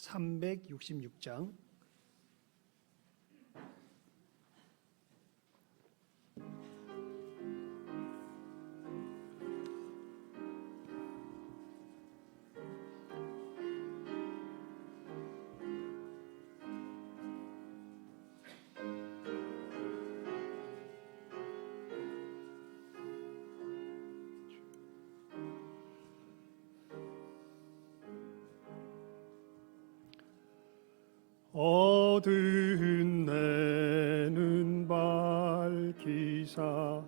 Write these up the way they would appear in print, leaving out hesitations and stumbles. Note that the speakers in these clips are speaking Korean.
366장 어두운 내 눈 밝히사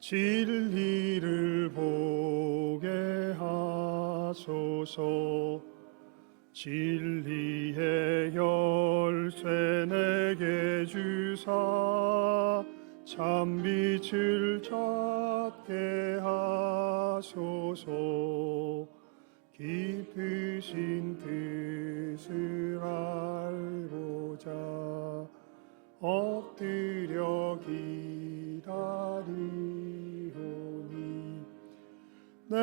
진리를 보게 하소서. 진리의 열쇠 내게 주사 참빛을 찾게 하소서. 깊으신 뜻을 알고자 엎드려 기다리오니 내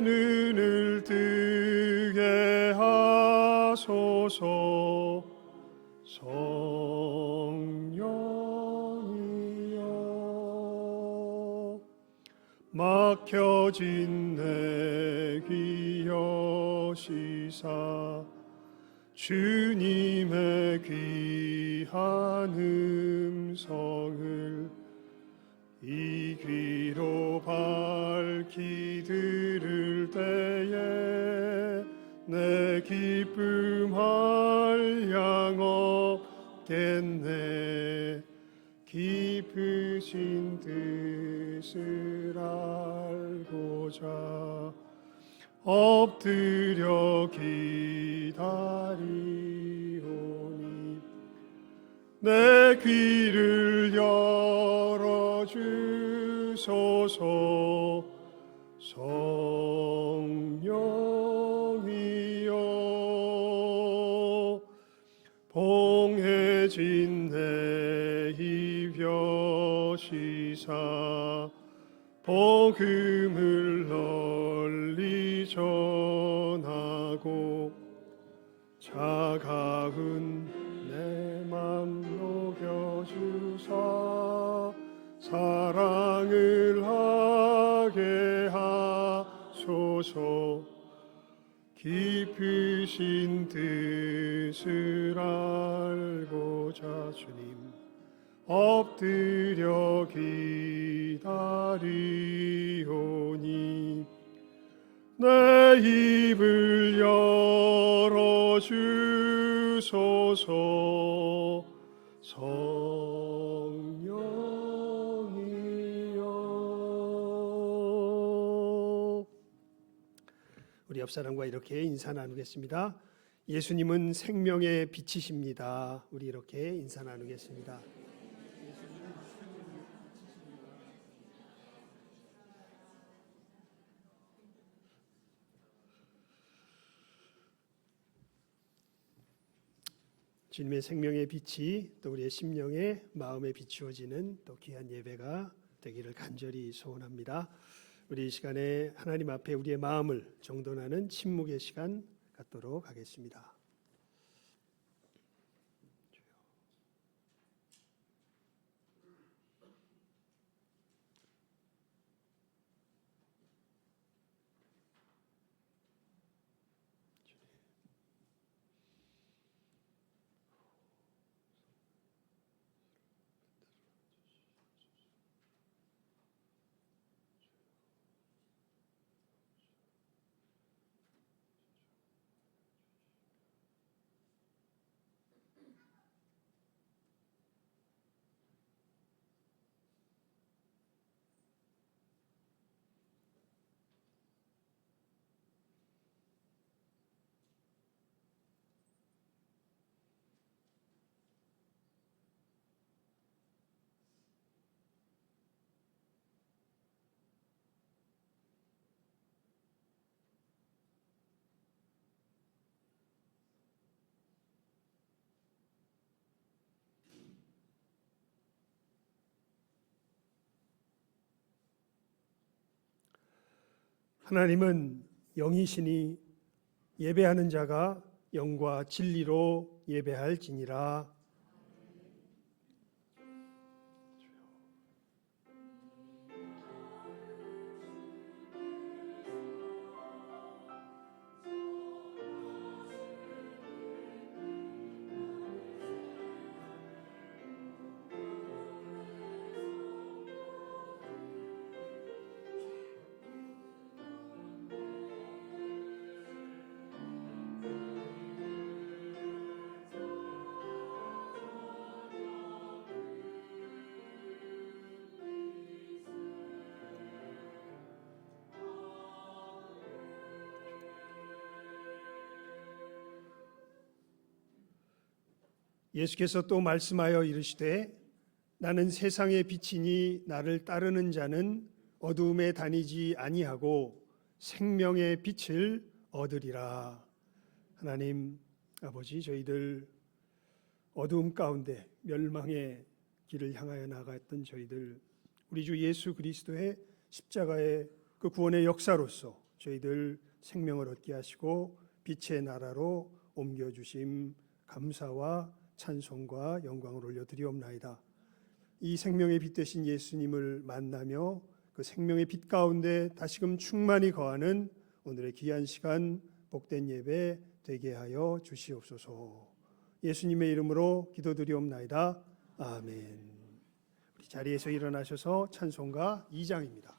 눈을 뜨게 하소서. 성령이여 막혀진 내 귀 여시사 주님의 귀한 음성을 이 귀로 밝히 들을 때에 내 기쁨 한량 없겠네. 깊으신 뜻을 알고자 엎드려 기다리오니 내 귀를 열어주소서. 성령이여 봉해진 내 입 여시사 복음을 널리 전하고 차가운 내 맘 녹여주사 사랑을 하게 하소서. 깊으신 뜻을 알고자 주님 엎드려 기다리오니 내 입을 열어주소서. 성령이여 우리 옆사람과 이렇게 인사 나누겠습니다. 예수님은 생명의 빛이십니다. 우리 이렇게 인사 나누겠습니다. 주님의 생명의 빛이 또 우리의 심령에 마음에 비추어지는 또 귀한 예배가 되기를 간절히 소원합니다. 우리 이 시간에 하나님 앞에 우리의 마음을 정돈하는 침묵의 시간 갖도록 하겠습니다. 하나님은 영이시니 예배하는 자가 영과 진리로 예배할지니라. 예수께서 또 말씀하여 이르시되 나는 세상의 빛이니 나를 따르는 자는 어두움에 다니지 아니하고 생명의 빛을 얻으리라. 하나님 아버지, 저희들 어두움 가운데 멸망의 길을 향하여 나갔던 저희들, 우리 주 예수 그리스도의 십자가의 그 구원의 역사로서 저희들 생명을 얻게 하시고 빛의 나라로 옮겨주심 감사와 찬송과 영광을 올려드리옵나이다. 이 생명의 빛 되신 예수님을 만나며 그 생명의 빛 가운데 다시금 충만히 거하는 오늘의 귀한 시간 복된 예배 되게 하여 주시옵소서. 예수님의 이름으로 기도드리옵나이다. 아멘. 우리 자리에서 일어나셔서 찬송가 2장입니다.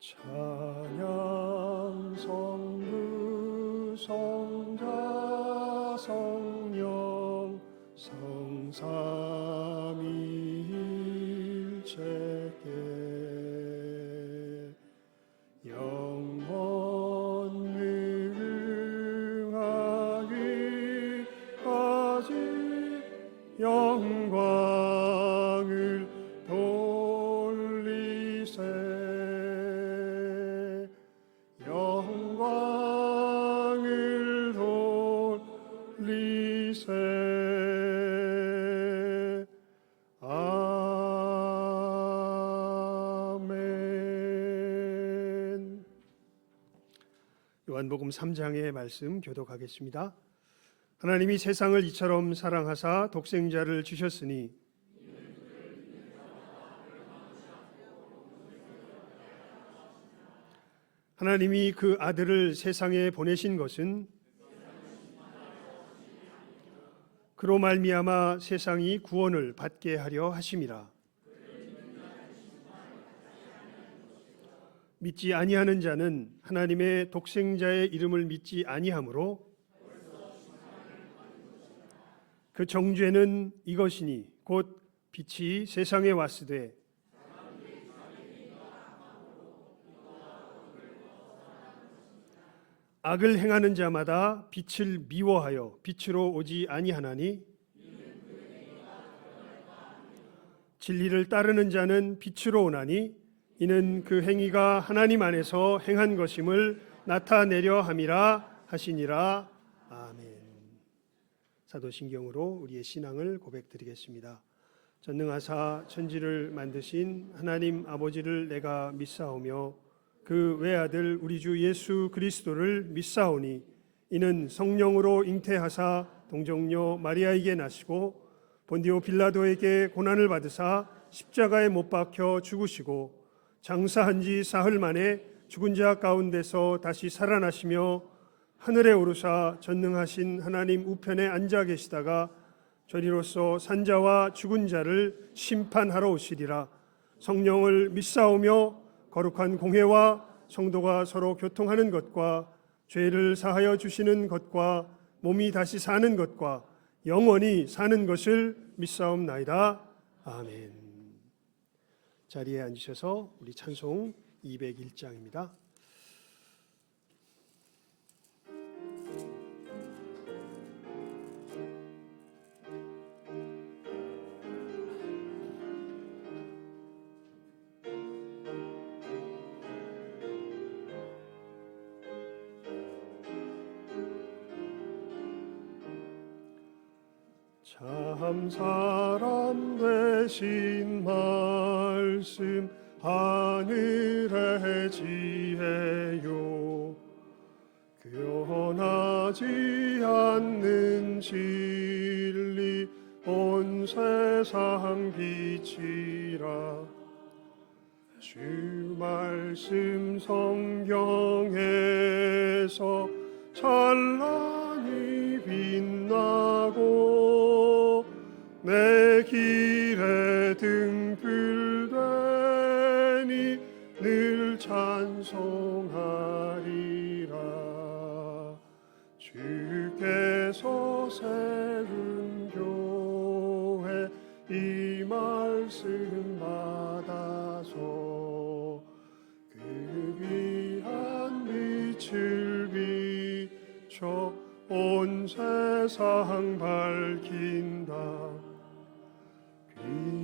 찬양 성부 성자 성령 성삼위일체께 영원 무궁하기까지 영광을 돌리세. 영광을 돌리세. 아멘. 요한복음 3장의 말씀 교독하겠습니다. 하나님이 세상을 이처럼 사랑하사 독생자를 주셨으니 하나님이 그 아들을 세상에 보내신 것은 그로 말미암아 세상이 구원을 받게 하려 하심이라. 믿지 아니하는 자는 하나님의 독생자의 이름을 믿지 아니하므로 그 정죄는 이것이니 곧 빛이 세상에 왔으되 악을 행하는 자마다 빛을 미워하여 빛으로 오지 아니하나니 진리를 따르는 자는 빛으로 오나니 이는 그 행위가 하나님 안에서 행한 것임을 나타내려 함이라 하시니라. 아멘. 사도신경으로 우리의 신앙을 고백드리겠습니다. 전능하사 천지를 만드신 하나님 아버지를 내가 믿사오며 그 외아들 우리 주 예수 그리스도를 믿사오니 이는 성령으로 잉태하사 동정녀 마리아에게 나시고 본디오 빌라도에게 고난을 받으사 십자가에 못 박혀 죽으시고 장사한 지 사흘 만에 죽은 자 가운데서 다시 살아나시며 하늘에 오르사 전능하신 하나님 우편에 앉아 계시다가 저리로서 산자와 죽은 자를 심판하러 오시리라. 성령을 믿사오며 거룩한 공회와 성도가 서로 교통하는 것과 죄를 사하여 주시는 것과 몸이 다시 사는 것과 영원히 사는 것을 믿사옵나이다. 아멘. 자리에 앉으셔서 우리 찬송 201장입니다. 한 사람 되신 말씀 하늘의 지혜요 변하지 않는 진리 온 세상 빛이라 주 말씀 성경에서 찬란히 빛나고 내 길에 등불 되니 늘 찬송하리라 주께서 세운 교회 이 말씀 받아서 그 귀한 빛을 비춰 온 세상 밝힌다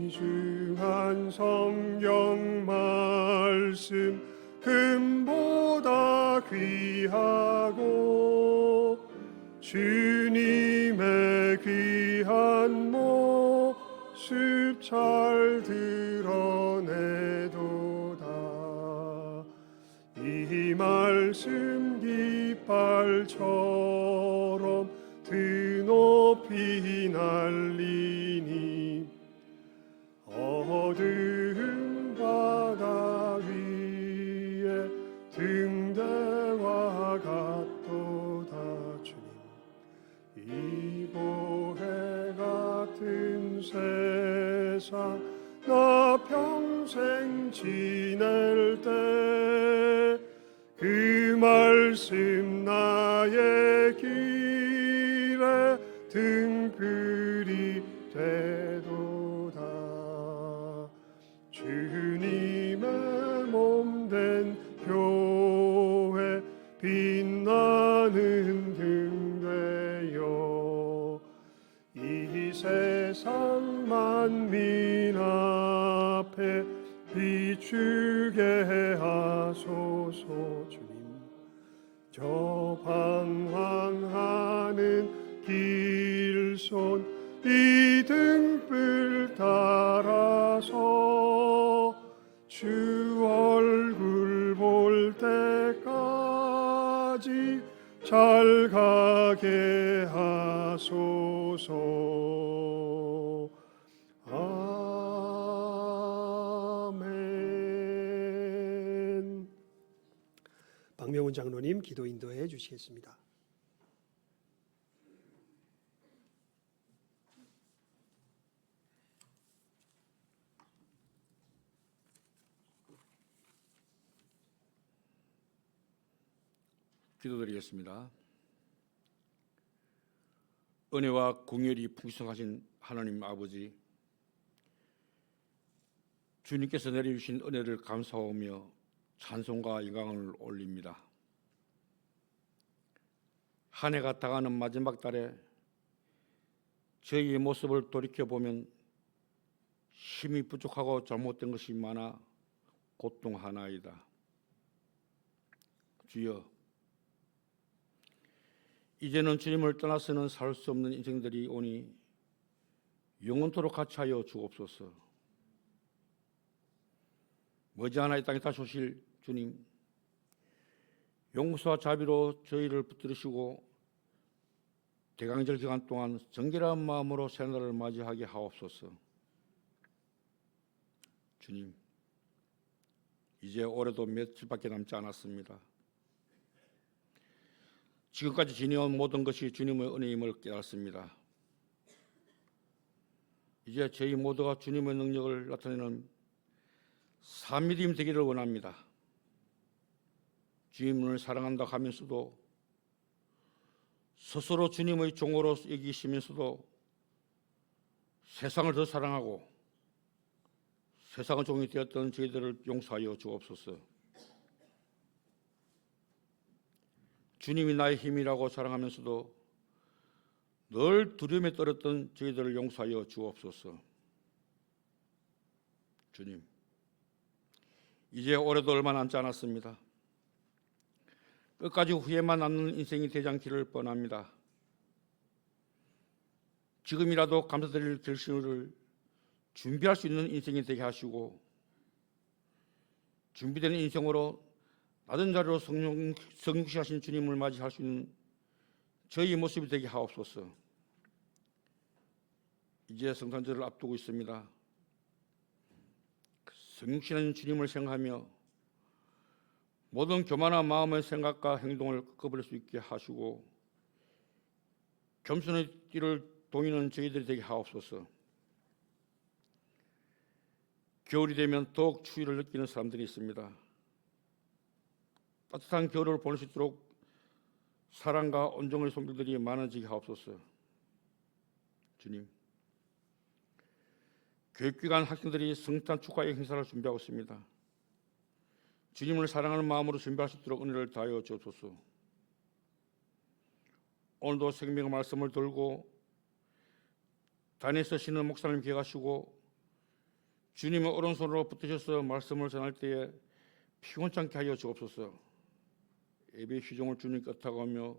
귀중한 성경 말씀 금보다 귀하고 주님의 귀한 모습 잘 드러내도다 이 말씀 깃발처럼 드높이 날리니 어두운 바다 위에 등대와 같도다 주님 이 고해 같은 세상 나 평생 지낼 때 그 말씀 나의 길에 등불이 되도다 주님의 몸된 교회 빛나는 등 되어 이 세상 만민 앞에 비추게 하소서 주님 저 방황하는 길손 이 등불 따라서 주 얼굴 볼 때까지 잘 가게 하소서 아멘. 박명훈 장로님 기도 인도해 주시겠습니다. 기도드리겠습니다. 은혜와 긍휼이 풍성하신 하나님 아버지, 주님께서 내려주신 은혜를 감사하며 찬송과 영광을 올립니다. 한 해가 다가는 마지막 달에 저희의 모습을 돌이켜보면 힘이 부족하고 잘못된 것이 많아 고통하나이다. 주여, 이제는 주님을 떠나서는 살 수 없는 인생들이 오니 영원토록 같이 하여 주옵소서. 머지않아 이 땅에 다시 오실 주님, 용서와 자비로 저희를 붙들으시고 대강절 기간 동안 정결한 마음으로 새날을 맞이하게 하옵소서. 주님, 이제 올해도 며칠밖에 남지 않았습니다. 지금까지 지내온 모든 것이 주님의 은혜임을 깨닫습니다. 이제 저희 모두가 주님의 능력을 나타내는 산미림 되기를 원합니다. 주님을 사랑한다 하면서도 스스로 주님의 종으로 여기시면서도 세상을 더 사랑하고 세상의 종이 되었던 저희들을 용서하여 주옵소서. 주님이 나의 힘이라고 자랑하면서도 늘 두려움에 떨었던 저희들을 용서하여 주옵소서. 주님, 이제 올해도 얼마 남지 않았습니다. 끝까지 후회만 남는 인생이 되지 않기를 뻔합니다. 지금이라도 감사드릴 결심을 준비할 수 있는 인생이 되게 하시고 준비되는 인생으로 낮은 자리로 성육시하신 주님을 맞이할 수 있는 저희 모습이 되게 하옵소서. 이제 성탄절을 앞두고 있습니다. 성육신하신 주님을 생각하며 모든 교만한 마음의 생각과 행동을 꺾어버릴 수 있게 하시고 겸손의 띠를 동이는 저희들이 되게 하옵소서. 겨울이 되면 더욱 추위를 느끼는 사람들이 있습니다. 따뜻한 겨울을 보낼 수 있도록 사랑과 온정의 손길들이 많아지게 하옵소서. 주님, 교육기관 학생들이 성탄 축하의 행사를 준비하고 있습니다. 주님을 사랑하는 마음으로 준비할 수 있도록 은혜를 다하여 주옵소서. 오늘도 생명의 말씀을 들고 단에서 쉬는 목사님 기억하시고 주님의 오른손으로 붙드셔서 말씀을 전할 때에 피곤치 않게 하여 주옵소서. 예배의 휴종을 주님께 의탁하며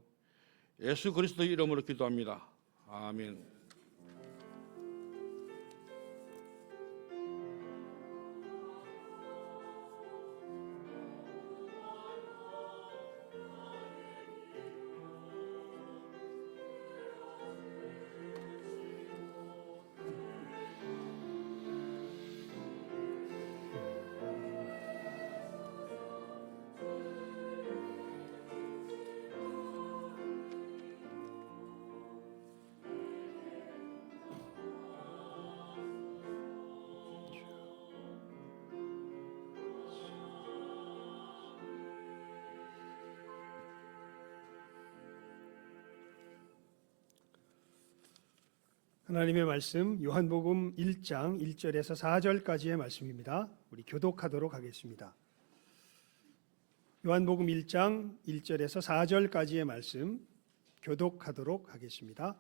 예수 그리스도의 이름으로 기도합니다. 아멘. 하나님의 말씀 요한복음 1장 1절에서 4절까지의 말씀입니다. 우리 교독하도록 하겠습니다. 요한복음 1장 1절에서 4절까지의 말씀 교독하도록 하겠습니다.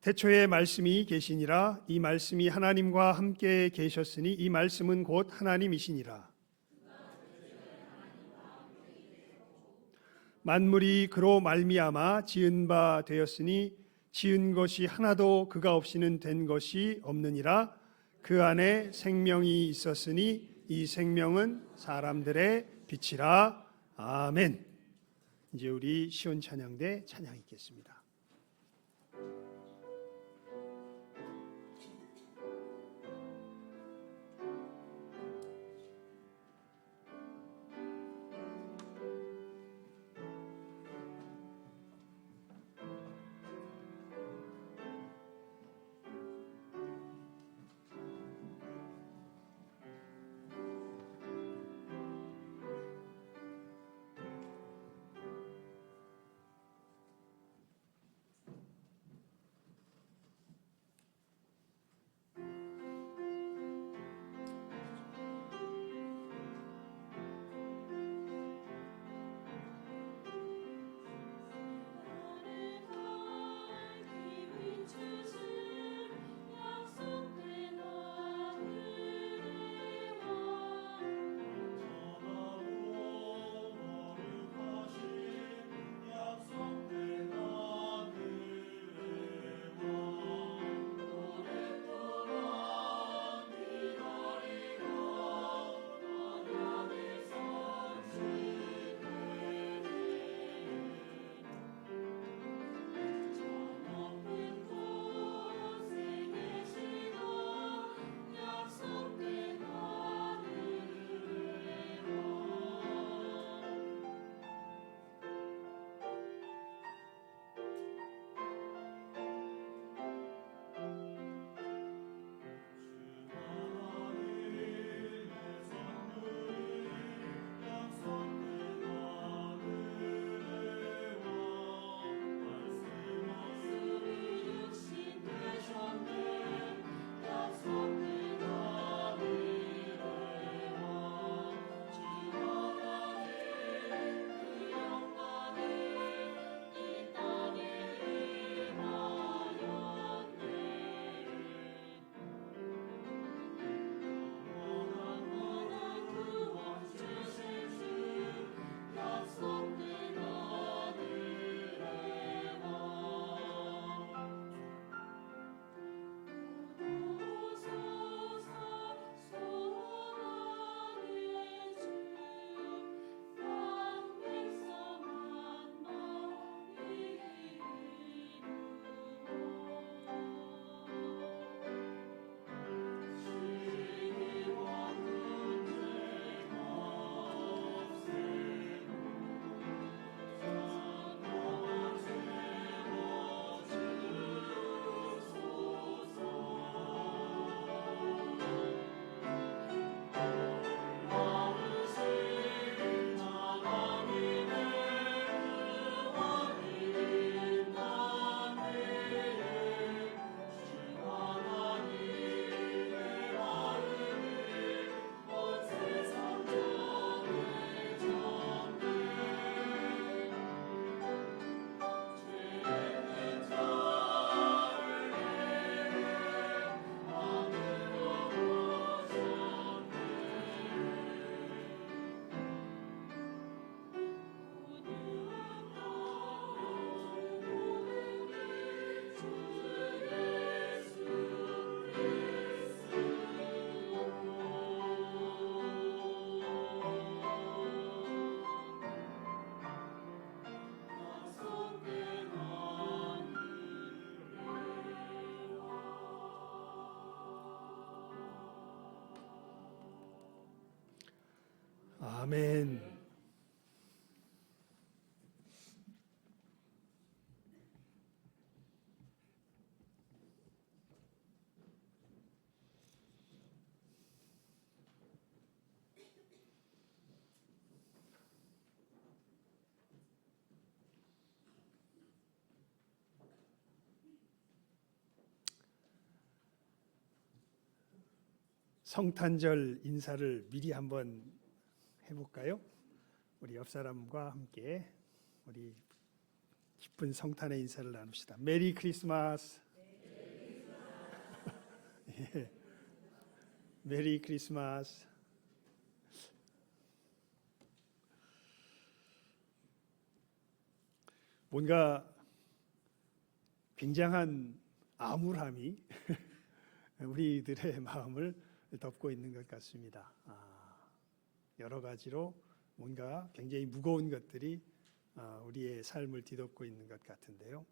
태초에 말씀이 계시니라. 이 말씀이 하나님과 함께 계셨으니 이 말씀은 곧 하나님이시니라. 만물이 그로 말미암아 지은 바 되었으니 지은 것이 하나도 그가 없이는 된 것이 없느니라. 그 안에 생명이 있었으니 이 생명은 사람들의 빛이라. 아멘. 이제 우리 시온 찬양대 찬양 있겠습니다. 아멘. 성탄절 인사를 미리 한번 해볼까요? 우리 옆 사람과 함께 우리 기쁜 성탄의 인사를 나눕시다. 메리 크리스마스. 예. 메리 크리스마스. 뭔가 굉장한 암울함이 우리들의 마음을 덮고 있는 것 같습니다. 여러 가지로 뭔가 굉장히 무거운 것들이 우리의 삶을 뒤덮고 있는 것 같은데요.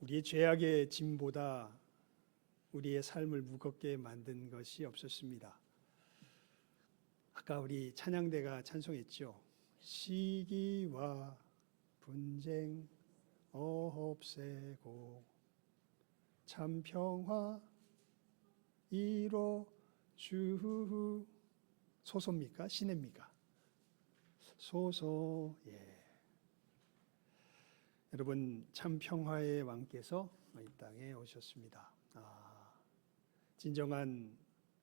우리의 죄악의 짐보다 우리의 삶을 무겁게 만든 것이 없었습니다. 아까 우리 찬양대가 찬송했죠. 시기와 분쟁 없애고 참 평화 이뤄 주 소소입니까? 시냅니까? 소소. 예. 여러분 참 평화의 왕께서 이 땅에 오셨습니다. 진정한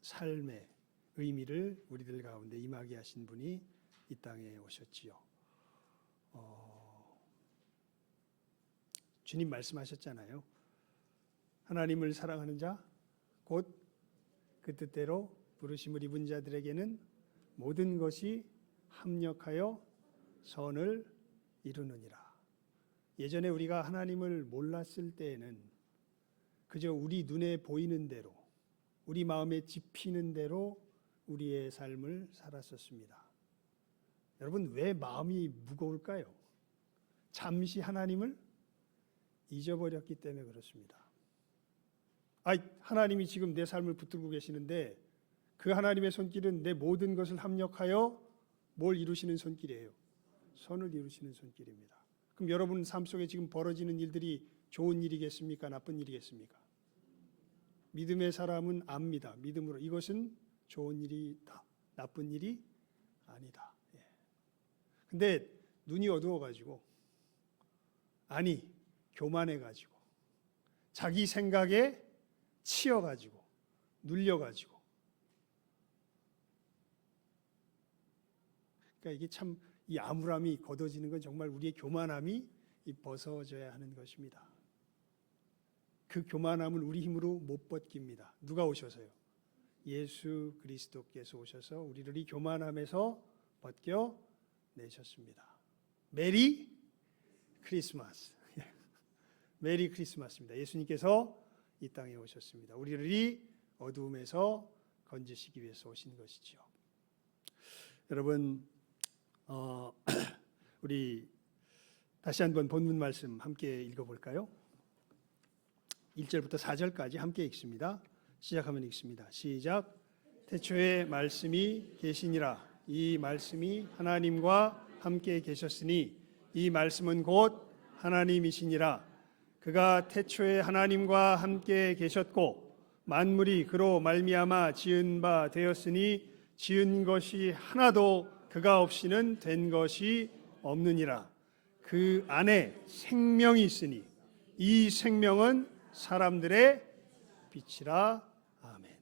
삶의 의미를 우리들 가운데 임하게 하신 분이 이 땅에 오셨지요. 주님 말씀하셨잖아요. 하나님을 사랑하는 자, 곧 그 뜻대로 부르심을 입은 자들에게는 모든 것이 합력하여 선을 이루느니라. 예전에 우리가 하나님을 몰랐을 때에는 그저 우리 눈에 보이는 대로, 우리 마음에 집히는 대로 우리의 삶을 살았었습니다. 여러분, 왜 마음이 무거울까요? 잠시 하나님을 잊어버렸기 때문에 그렇습니다. 하나님이 지금 내 삶을 붙들고 계시는데 그 하나님의 손길은 내 모든 것을 합력하여 뭘 이루시는 손길이에요? 선을 이루시는 손길입니다. 그럼 여러분 삶 속에 지금 벌어지는 일들이 좋은 일이겠습니까? 나쁜 일이겠습니까? 믿음의 사람은 압니다. 믿음으로 이것은 좋은 일이다. 나쁜 일이 아니다. 근데 눈이 어두워가지고 교만해가지고 자기 생각에 치여가지고 눌려가지고 그러니까 이게 참 이 암울함이 걷어지는 건 정말 우리의 교만함이 벗어져야 하는 것입니다. 그 교만함을 우리 힘으로 못 벗깁니다. 누가 오셔서요? 예수 그리스도께서 오셔서 우리를 이 교만함에서 벗겨 내셨습니다. 메리 크리스마스. 메리 크리스마스입니다. 예수님께서 이 땅에 오셨습니다. 우리를 이 어두움에서 건지시기 위해서 오신 것이지요. 여러분, 우리 다시 한번 본문 말씀 함께 읽어볼까요? 1절부터 4절까지 함께 읽습니다. 시작하면 읽습니다. 시작. 태초에 말씀이 계시니라. 이 말씀이 하나님과 함께 계셨으니 이 말씀은 곧 하나님이시니라. 그가 태초에 하나님과 함께 계셨고 만물이 그로 말미암아 지은 바 되었으니 지은 것이 하나도 그가 없이는 된 것이 없느니라. 그 안에 생명이 있으니 이 생명은 사람들의 빛이라. 아멘.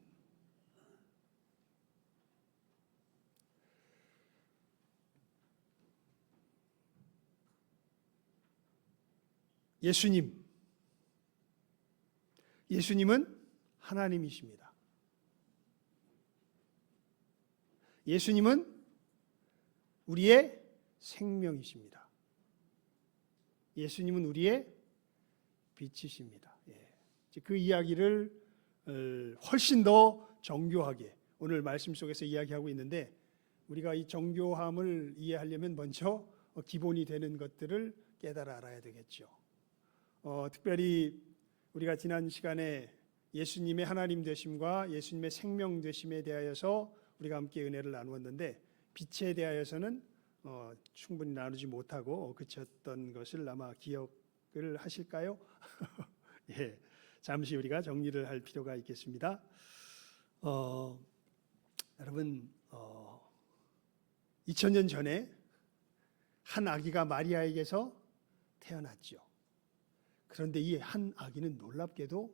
예수님은 하나님이십니다. 예수님은 우리의 생명이십니다. 예수님은 우리의 빛이십니다. 그 이야기를 훨씬 더 정교하게 오늘 말씀 속에서 이야기하고 있는데 우리가 이 정교함을 이해하려면 먼저 기본이 되는 것들을 깨달아 알아야 되겠죠. 특별히 우리가 지난 시간에 예수님의 하나님 되심과 예수님의 생명 되심에 대하여서 우리가 함께 은혜를 나누었는데 빛에 대하여서는 충분히 나누지 못하고 그쳤던 것을 아마 기억을 하실까요? 예, 잠시 우리가 정리를 할 필요가 있겠습니다. 여러분 2000년 전에 한 아기가 마리아에게서 태어났죠. 그런데 이 한 아기는 놀랍게도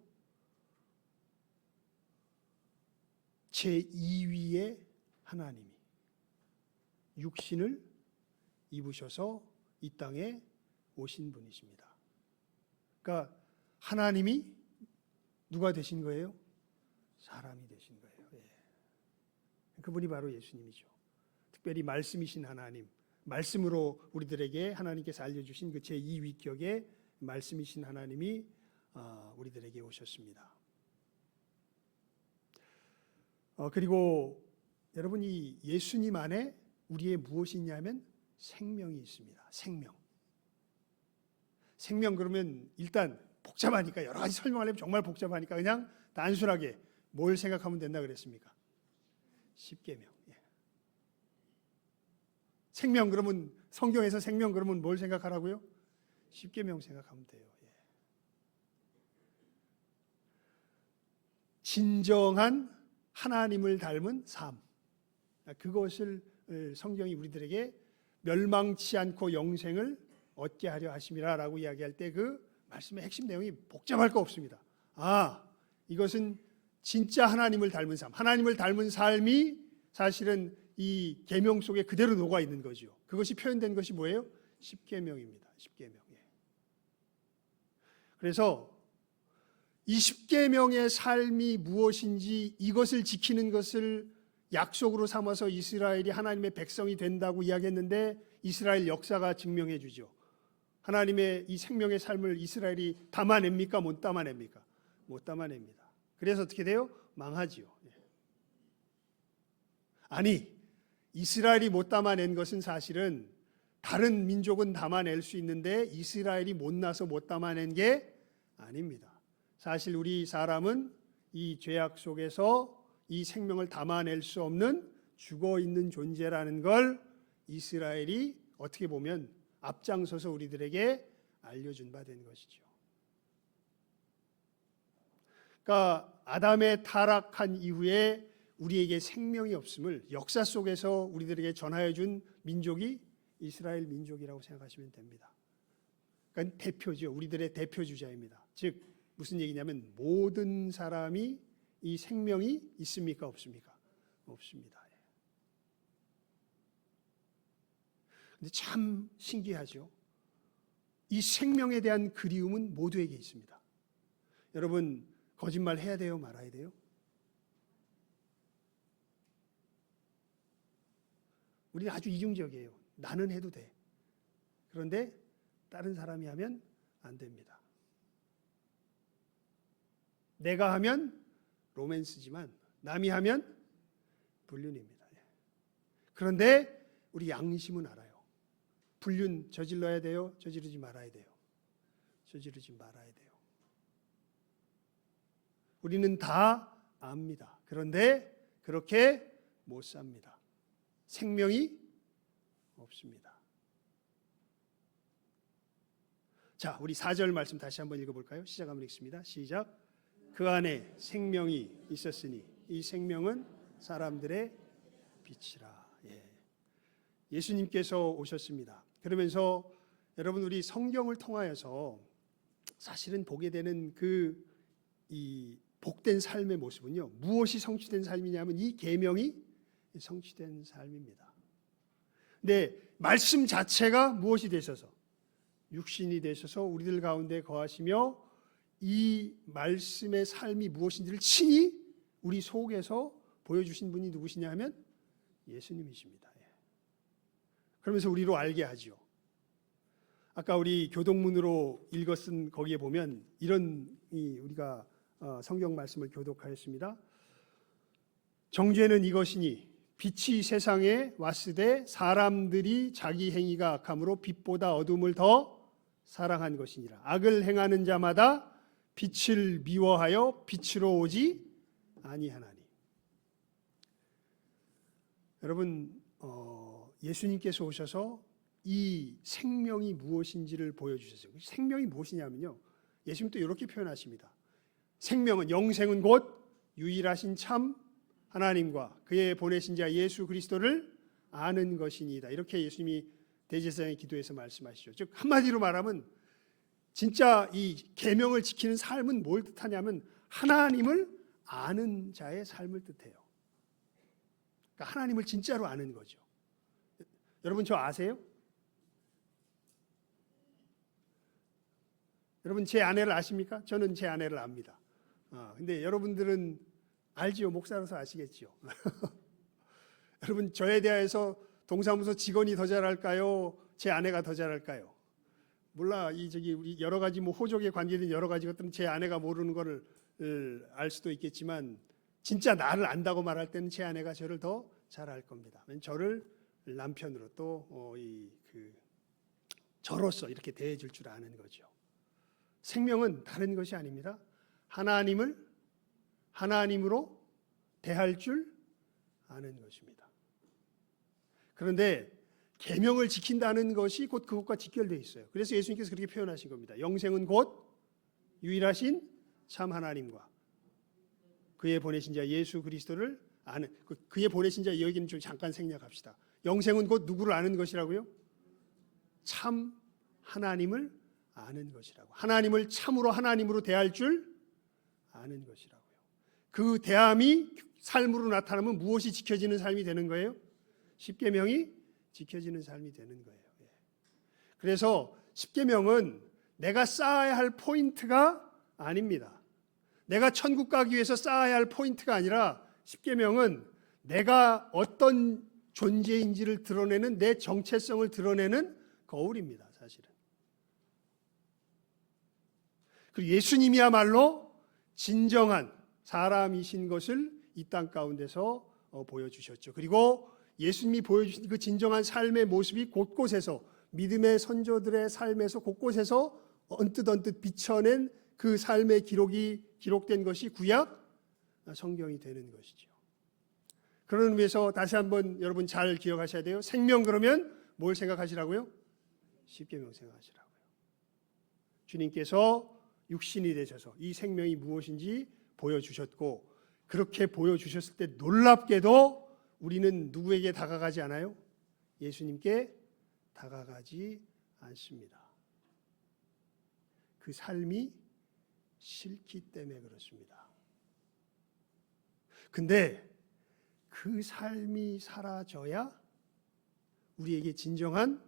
제2위의 하나님이 육신을 입으셔서 이 땅에 오신 분이십니다. 그러니까 하나님이 누가 되신 거예요? 사람이 되신 거예요. 예. 그분이 바로 예수님이죠. 특별히 말씀이신 하나님, 말씀으로 우리들에게 하나님께서 알려주신 그 제2위격의 말씀이신 하나님이 우리들에게 오셨습니다. 그리고 여러분 이 예수님 안에 우리의 무엇이 있냐면 생명이 있습니다. 생명 그러면 일단 복잡하니까 여러 가지 설명하려면 정말 복잡하니까 그냥 단순하게 뭘 생각하면 된다 그랬습니까? 십계명. 예. 생명 그러면 성경에서 생명 그러면 뭘 생각하라고요? 십계명 생각하면 돼요. 예. 진정한 하나님을 닮은 삶. 그것을 성경이 우리들에게 멸망치 않고 영생을 얻게 하려 하심이라라고 이야기할 때 그 말씀의 핵심 내용이 복잡할 거 없습니다. 이것은 진짜 하나님을 닮은 삶. 하나님을 닮은 삶이 사실은 이 계명 속에 그대로 녹아 있는 거죠. 그것이 표현된 것이 뭐예요? 십계명입니다. 십계명. 예. 그래서 이 십계명의 삶이 무엇인지 이것을 지키는 것을 약속으로 삼아서 이스라엘이 하나님의 백성이 된다고 이야기했는데 이스라엘 역사가 증명해 주죠. 하나님의 이 생명의 삶을 이스라엘이 담아냅니까? 못 담아냅니까? 못 담아냅니다. 그래서 어떻게 돼요? 망하지요. 아니, 이스라엘이 못 담아낸 것은 사실은 다른 민족은 담아낼 수 있는데 이스라엘이 못나서 못 담아낸 게 아닙니다. 사실 우리 사람은 이 죄악 속에서 이 생명을 담아낼 수 없는 죽어 있는 존재라는 걸 이스라엘이 어떻게 보면 앞장서서 우리들에게 알려준 바 된 것이죠. 그러니까 아담의 타락한 이후에 우리에게 생명이 없음을 역사 속에서 우리들에게 전하여 준 민족이 이스라엘 민족이라고 생각하시면 됩니다. 그러니까 대표죠. 우리들의 대표 주자입니다. 즉 무슨 얘기냐면 모든 사람이 이 생명이 있습니까? 없습니까? 없습니다. 근데 참 신기하죠. 이 생명에 대한 그리움은 모두에게 있습니다. 여러분 거짓말 해야 돼요? 말아야 돼요? 우리는 아주 이중적이에요. 나는 해도 돼. 그런데 다른 사람이 하면 안 됩니다. 내가 하면 로맨스지만 남이 하면 불륜입니다. 그런데 우리 양심은 알아요. 불륜 저질러야 돼요? 저지르지 말아야 돼요? 저지르지 말아야 돼요. 우리는 다 압니다. 그런데 그렇게 못 삽니다. 생명이 없습니다. 자, 우리 4절 말씀 다시 한번 읽어볼까요? 시작 한번 읽습니다. 시작. 그 안에 생명이 있었으니 이 생명은 사람들의 빛이라. 예수님께서 오셨습니다. 그러면서 여러분 우리 성경을 통하여서 사실은 보게 되는 이 복된 삶의 모습은요. 무엇이 성취된 삶이냐면 이 계명이 성취된 삶입니다. 근데 말씀 자체가 무엇이 되셔서 육신이 되셔서 우리들 가운데 거하시며 이 말씀의 삶이 무엇인지를 친히 우리 속에서 보여주신 분이 누구시냐 하면 예수님이십니다. 그러면서 우리로 알게 하죠. 아까 우리 교독문으로 읽었은 거기에 보면 이런 우리가 성경 말씀을 교독하였습니다. 정죄는 이것이니 빛이 세상에 왔으되 사람들이 자기 행위가 악함으로 빛보다 어둠을 더 사랑한 것이니라. 악을 행하는 자마다 빛을 미워하여 빛으로 오지 아니하나니. 여러분 예수님께서 오셔서 이 생명이 무엇인지를 보여주셨어요. 생명이 무엇이냐면요, 예수님 또 이렇게 표현하십니다. 생명은, 영생은 곧 유일하신 참 하나님과 그의 보내신 자 예수 그리스도를 아는 것이니이다. 이렇게 예수님이 대제사장의 기도에서 말씀하시죠. 즉 한마디로 말하면 진짜 이 계명을 지키는 삶은 뭘 뜻하냐면 하나님을 아는 자의 삶을 뜻해요. 그러니까 하나님을 진짜로 아는 거죠. 여러분 저 아세요? 여러분 제 아내를 아십니까? 저는 제 아내를 압니다. 근데 여러분들은 알지요? 목사로서 아시겠지요? 여러분 저에 대해서 동사무소 직원이 더 잘할까요? 제 아내가 더 잘할까요? 몰라. 우리 여러 가지 호적에 관계된 여러 가지 것들은 제 아내가 모르는 거를 알 수도 있겠지만 진짜 나를 안다고 말할 때는 제 아내가 저를 더 잘 알 겁니다. 저를 남편으로 또 저로서 이렇게 대해줄 줄 아는 거죠. 생명은 다른 것이 아닙니다. 하나님을 하나님으로 대할 줄 아는 것입니다. 그런데 계명을 지킨다는 것이 곧 그것과 직결되어 있어요. 그래서 예수님께서 그렇게 표현하신 겁니다. 영생은 곧 유일하신 참 하나님과 그의 보내신 자 예수 그리스도를 아는, 그의 보내신 자 여기는 좀 잠깐 생략합시다. 영생은 곧 누구를 아는 것이라고요? 참 하나님을 아는 것이라고. 하나님을 참으로 하나님으로 대할 줄 아는 것이라고요. 그 대함이 삶으로 나타나면 무엇이 지켜지는 삶이 되는 거예요? 십계명이 지켜지는 삶이 되는 거예요. 그래서 십계명은 내가 쌓아야 할 포인트가 아닙니다. 내가 천국 가기 위해서 쌓아야 할 포인트가 아니라 십계명은 내가 어떤 존재인지를 드러내는, 내 정체성을 드러내는 거울입니다. 사실은. 그리고 예수님이야말로 진정한 사람이신 것을 이 땅 가운데서 보여주셨죠. 그리고 예수님이 보여주신 그 진정한 삶의 모습이 곳곳에서, 믿음의 선조들의 삶에서 곳곳에서 언뜻 비춰낸 그 삶의 기록된 것이 구약 성경이 되는 것이죠. 그런 의미에서 다시 한번 여러분 잘 기억하셔야 돼요. 생명 그러면 뭘 생각하시라고요? 십계명 생각하시라고요. 주님께서 육신이 되셔서 이 생명이 무엇인지 보여주셨고, 그렇게 보여주셨을 때 놀랍게도 우리는 누구에게 다가가지 않아요? 예수님께 다가가지 않습니다. 그 삶이 싫기 때문에 그렇습니다. 근데 그 삶이 사라져야 우리에게 진정한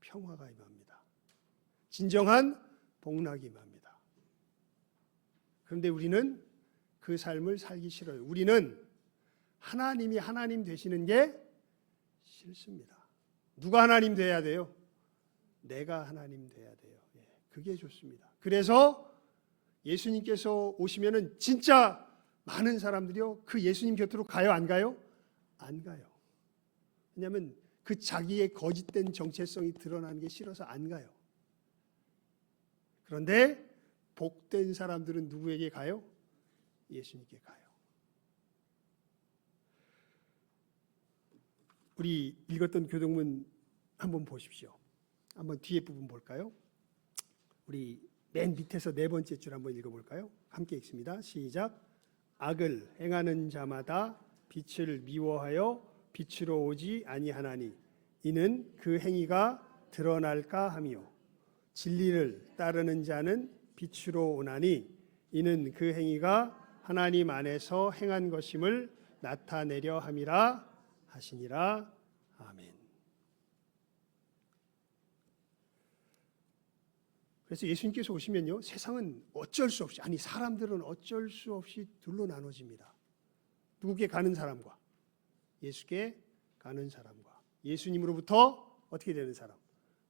평화가 임합니다. 진정한 복락이 임합니다. 그런데 우리는 그 삶을 살기 싫어요. 우리는 하나님이 하나님 되시는 게 싫습니다. 누가 하나님 돼야 돼요? 내가 하나님 돼야 돼요. 그게 좋습니다. 그래서 예수님께서 오시면은 진짜 많은 사람들이요, 그 예수님 곁으로 가요, 안 가요? 안 가요. 왜냐하면 그 자기의 거짓된 정체성이 드러나는 게 싫어서 안 가요. 그런데 복된 사람들은 누구에게 가요? 예수님께 가요. 우리 읽었던 교동문 한번 보십시오. 한번 뒤에 부분 볼까요? 우리 맨 밑에서 네 번째 줄 한번 읽어볼까요? 함께 읽습니다. 시작. 악을 행하는 자마다 빛을 미워하여 빛으로 오지 아니하나니 이는 그 행위가 드러날까 하며 진리를 따르는 자는 빛으로 오나니 이는 그 행위가 하나님 안에서 행한 것임을 나타내려 함이라 하시니라. 아멘. 그래서 예수님께서 오시면요, 세상은 어쩔 수 없이, 아니 사람들은 어쩔 수 없이 둘로 나눠집니다. 누구께 가는 사람과 예수께 가는 사람과 예수님으로부터 어떻게 되는 사람?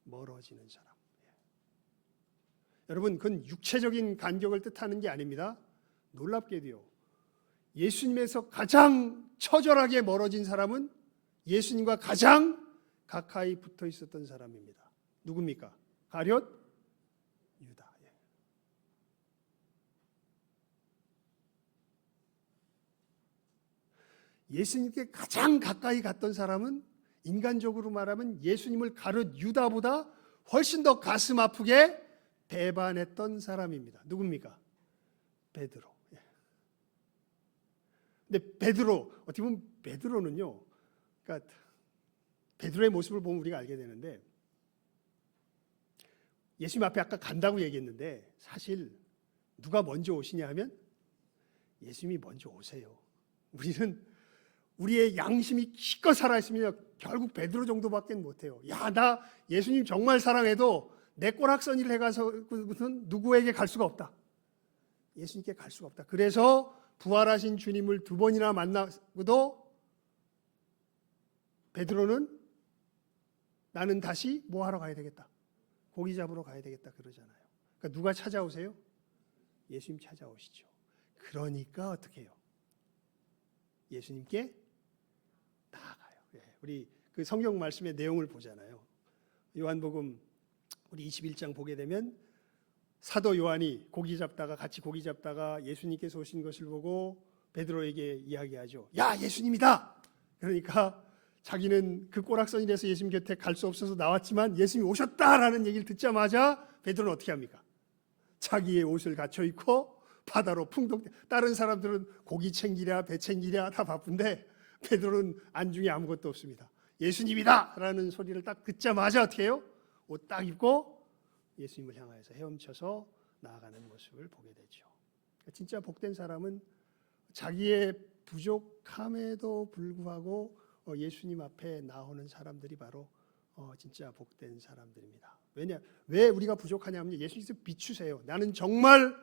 멀어지는 사람. 여러분, 그건 육체적인 간격을 뜻하는 게 아닙니다. 놀랍게도요, 예수님에서 가장 처절하게 멀어진 사람은 예수님과 가장 가까이 붙어 있었던 사람입니다. 누굽니까? 가룟 유다. 예수님께 가장 가까이 갔던 사람은 인간적으로 말하면 예수님을 가룟 유다보다 훨씬 더 가슴 아프게 배반했던 사람입니다. 누굽니까? 베드로. 근데 베드로, 어떻게 보면 베드로는요, 그러니까 베드로의 모습을 보면 우리가 알게 되는데, 예수님 앞에 아까 간다고 얘기했는데 사실 누가 먼저 오시냐 하면 예수님이 먼저 오세요. 우리는 우리의 양심이 기껏 살아있으면 결국 베드로 정도밖에 못해요. 야, 나 예수님 정말 사랑해도 내 꼬락서니를 해가서는 누구에게 갈 수가 없다. 예수님께 갈 수가 없다. 그래서 부활하신 주님을 2번이나 만나고도 베드로는 나는 다시 뭐 하러 가야 되겠다. 고기 잡으러 가야 되겠다 그러잖아요. 그러니까 누가 찾아오세요? 예수님 찾아오시죠. 그러니까 어떻게 해요? 예수님께 나아가요. 우리 그 성경 말씀의 내용을 보잖아요. 요한복음 우리 21장 보게 되면 사도 요한이 같이 고기 잡다가 예수님께서 오신 것을 보고 베드로에게 이야기하죠. 야, 예수님이다. 그러니까 자기는 그 꼬락서니에서 예수님 곁에 갈 수 없어서 나왔지만 예수님이 오셨다라는 얘기를 듣자마자 베드로는 어떻게 합니까? 자기의 옷을 갖춰 입고 바다로 풍덩. 다른 사람들은 고기 챙기랴 배 챙기랴 다 바쁜데 베드로는 안중에 아무것도 없습니다. 예수님이다 라는 소리를 딱 듣자마자 어떻게 해요? 옷 딱 입고 예수님을 향하여서 헤엄쳐서 나아가는 모습을 보게 되죠. 진짜 복된 사람은 자기의 부족함에도 불구하고 예수님 앞에 나오는 사람들이 바로 진짜 복된 사람들입니다. 왜 우리가 부족하냐면 예수님께서 비추세요. 나는 정말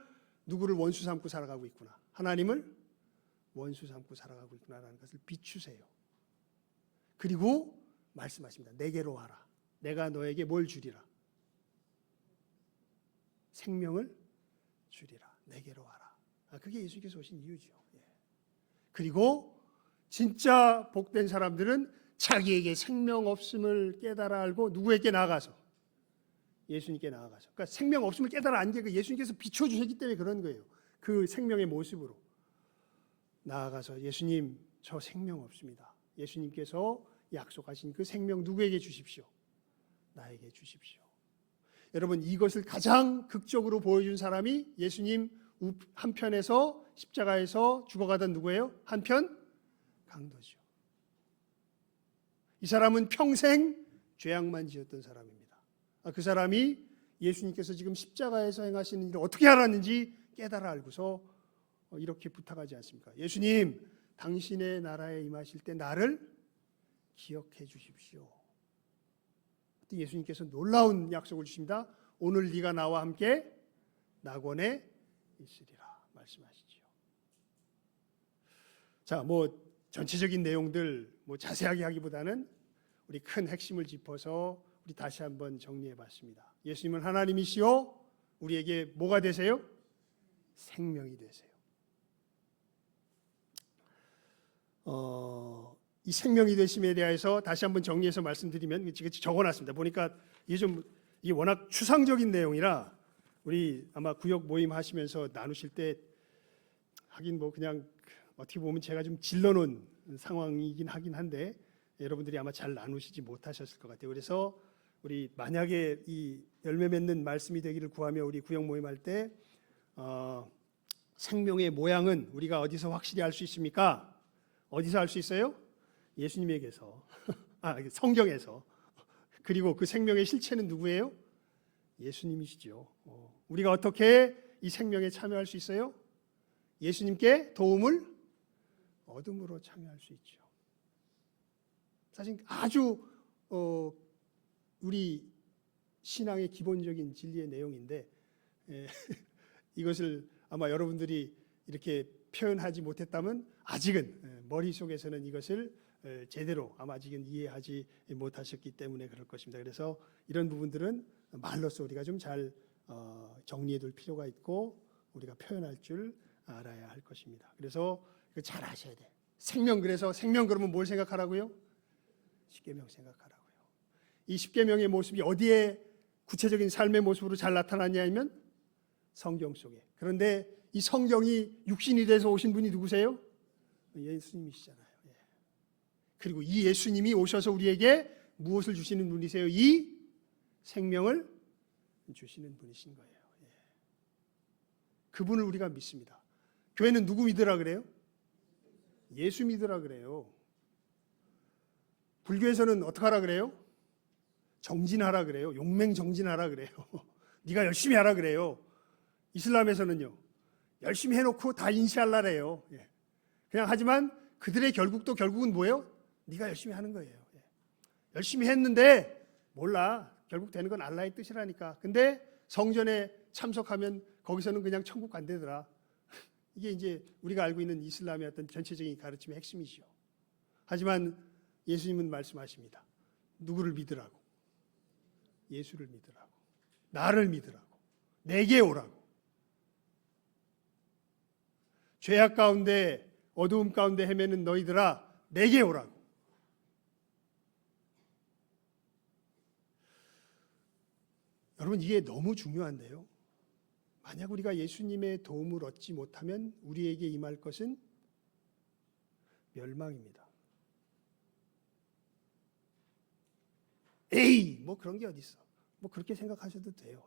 누구를 원수 삼고 살아가고 있구나. 하나님을 원수 삼고 살아가고 있구나라는 것을 비추세요. 그리고 말씀하십니다. 내게로 와라. 내가 너에게 뭘 주리라? 생명을 주리라. 내게로 와라. 그게 예수님께서 오신 이유죠. 그리고 진짜 복된 사람들은 자기에게 생명 없음을 깨달아 알고 누구에게 나아가서? 예수님께 나아가서. 그러니까 생명 없음을 깨달아 안 게 예수님께서 비춰주셨기 때문에 그런 거예요. 그 생명의 모습으로 나아가서 예수님 저 생명 없습니다. 예수님께서 약속하신 그 생명 누구에게 주십시오? 나에게 주십시오. 여러분 이것을 가장 극적으로 보여준 사람이 예수님 한편에서 십자가에서 죽어가던 누구예요? 한편 강도죠. 이 사람은 평생 죄악만 지었던 사람입니다. 그 사람이 예수님께서 지금 십자가에서 행하시는 일을 어떻게 알았는지 깨달아 알고서 이렇게 부탁하지 않습니까? 예수님, 당신의 나라에 임하실 때 나를 기억해 주십시오. 예수님께서 놀라운 약속을 주십니다. 오늘 네가 나와 함께 낙원에 있으리라 말씀하시죠. 자, 전체적인 내용들 자세하게 하기보다는 우리 큰 핵심을 짚어서 우리 다시 한번 정리해 봤습니다. 예수님은 하나님이시요 우리에게 뭐가 되세요? 생명이 되세요. 이 생명이 되심에 대해서 다시 한번 정리해서 말씀드리면 지금 적어놨습니다. 보니까 이게 워낙 추상적인 내용이라 우리 아마 구역 모임 하시면서 나누실 때 하긴 그냥 어떻게 보면 제가 좀 질러놓은 상황이긴 하긴 한데 여러분들이 아마 잘 나누시지 못하셨을 것 같아요. 그래서 우리 만약에 이 열매 맺는 말씀이 되기를 구하며 우리 구역 모임할 때 생명의 모양은 우리가 어디서 확실히 알 수 있습니까? 어디서 알 수 있어요? 예수님에게서, 성경에서. 그리고 그 생명의 실체는 누구예요? 예수님이시죠. 우리가 어떻게 이 생명에 참여할 수 있어요? 예수님께 도움을 얻음으로 참여할 수 있죠. 사실 아주 우리 신앙의 기본적인 진리의 내용인데 이것을 아마 여러분들이 이렇게 표현하지 못했다면 아직은 머릿속에서는 이것을 제대로 아마 아직은 이해하지 못하셨기 때문에 그럴 것입니다. 그래서 이런 부분들은 말로써 우리가 좀 잘 정리해 둘 필요가 있고 우리가 표현할 줄 알아야 할 것입니다. 그래서 잘 아셔야 돼. 그래서 생명 그러면 뭘 생각하라고요? 십계명 생각하라고요. 이 십계명의 모습이 어디에 구체적인 삶의 모습으로 잘 나타나냐 하면 성경 속에. 그런데 이 성경이 육신이 돼서 오신 분이 누구세요? 예수님이시잖아요. 그리고 이 예수님이 오셔서 우리에게 무엇을 주시는 분이세요? 이 생명을 주시는 분이신 거예요. 그분을 우리가 믿습니다. 교회는 누구 믿으라 그래요? 예수 믿으라 그래요. 불교에서는 어떻게 하라 그래요? 정진하라 그래요. 용맹 정진하라 그래요. 네가 열심히 하라 그래요. 이슬람에서는요, 열심히 해놓고 다 인시할라 그래요. 그냥 하지만 그들의 결국도 결국은 뭐예요? 네가 열심히 하는 거예요. 열심히 했는데 몰라. 결국 되는 건 알라의 뜻이라니까. 근데 성전에 참석하면 거기서는 그냥 천국 간대더라. 이게 이제 우리가 알고 있는 이슬람의 어떤 전체적인 가르침의 핵심이죠. 하지만 예수님은 말씀하십니다. 누구를 믿으라고? 예수를 믿으라고. 나를 믿으라고. 내게 오라고. 죄악 가운데 어두움 가운데 헤매는 너희들아 내게 오라고. 여러분 이게 너무 중요한데요. 만약 우리가 예수님의 도움을 얻지 못하면 우리에게 임할 것은 멸망입니다. 에이 뭐 그런 게 어디 있어. 뭐 그렇게 생각하셔도 돼요.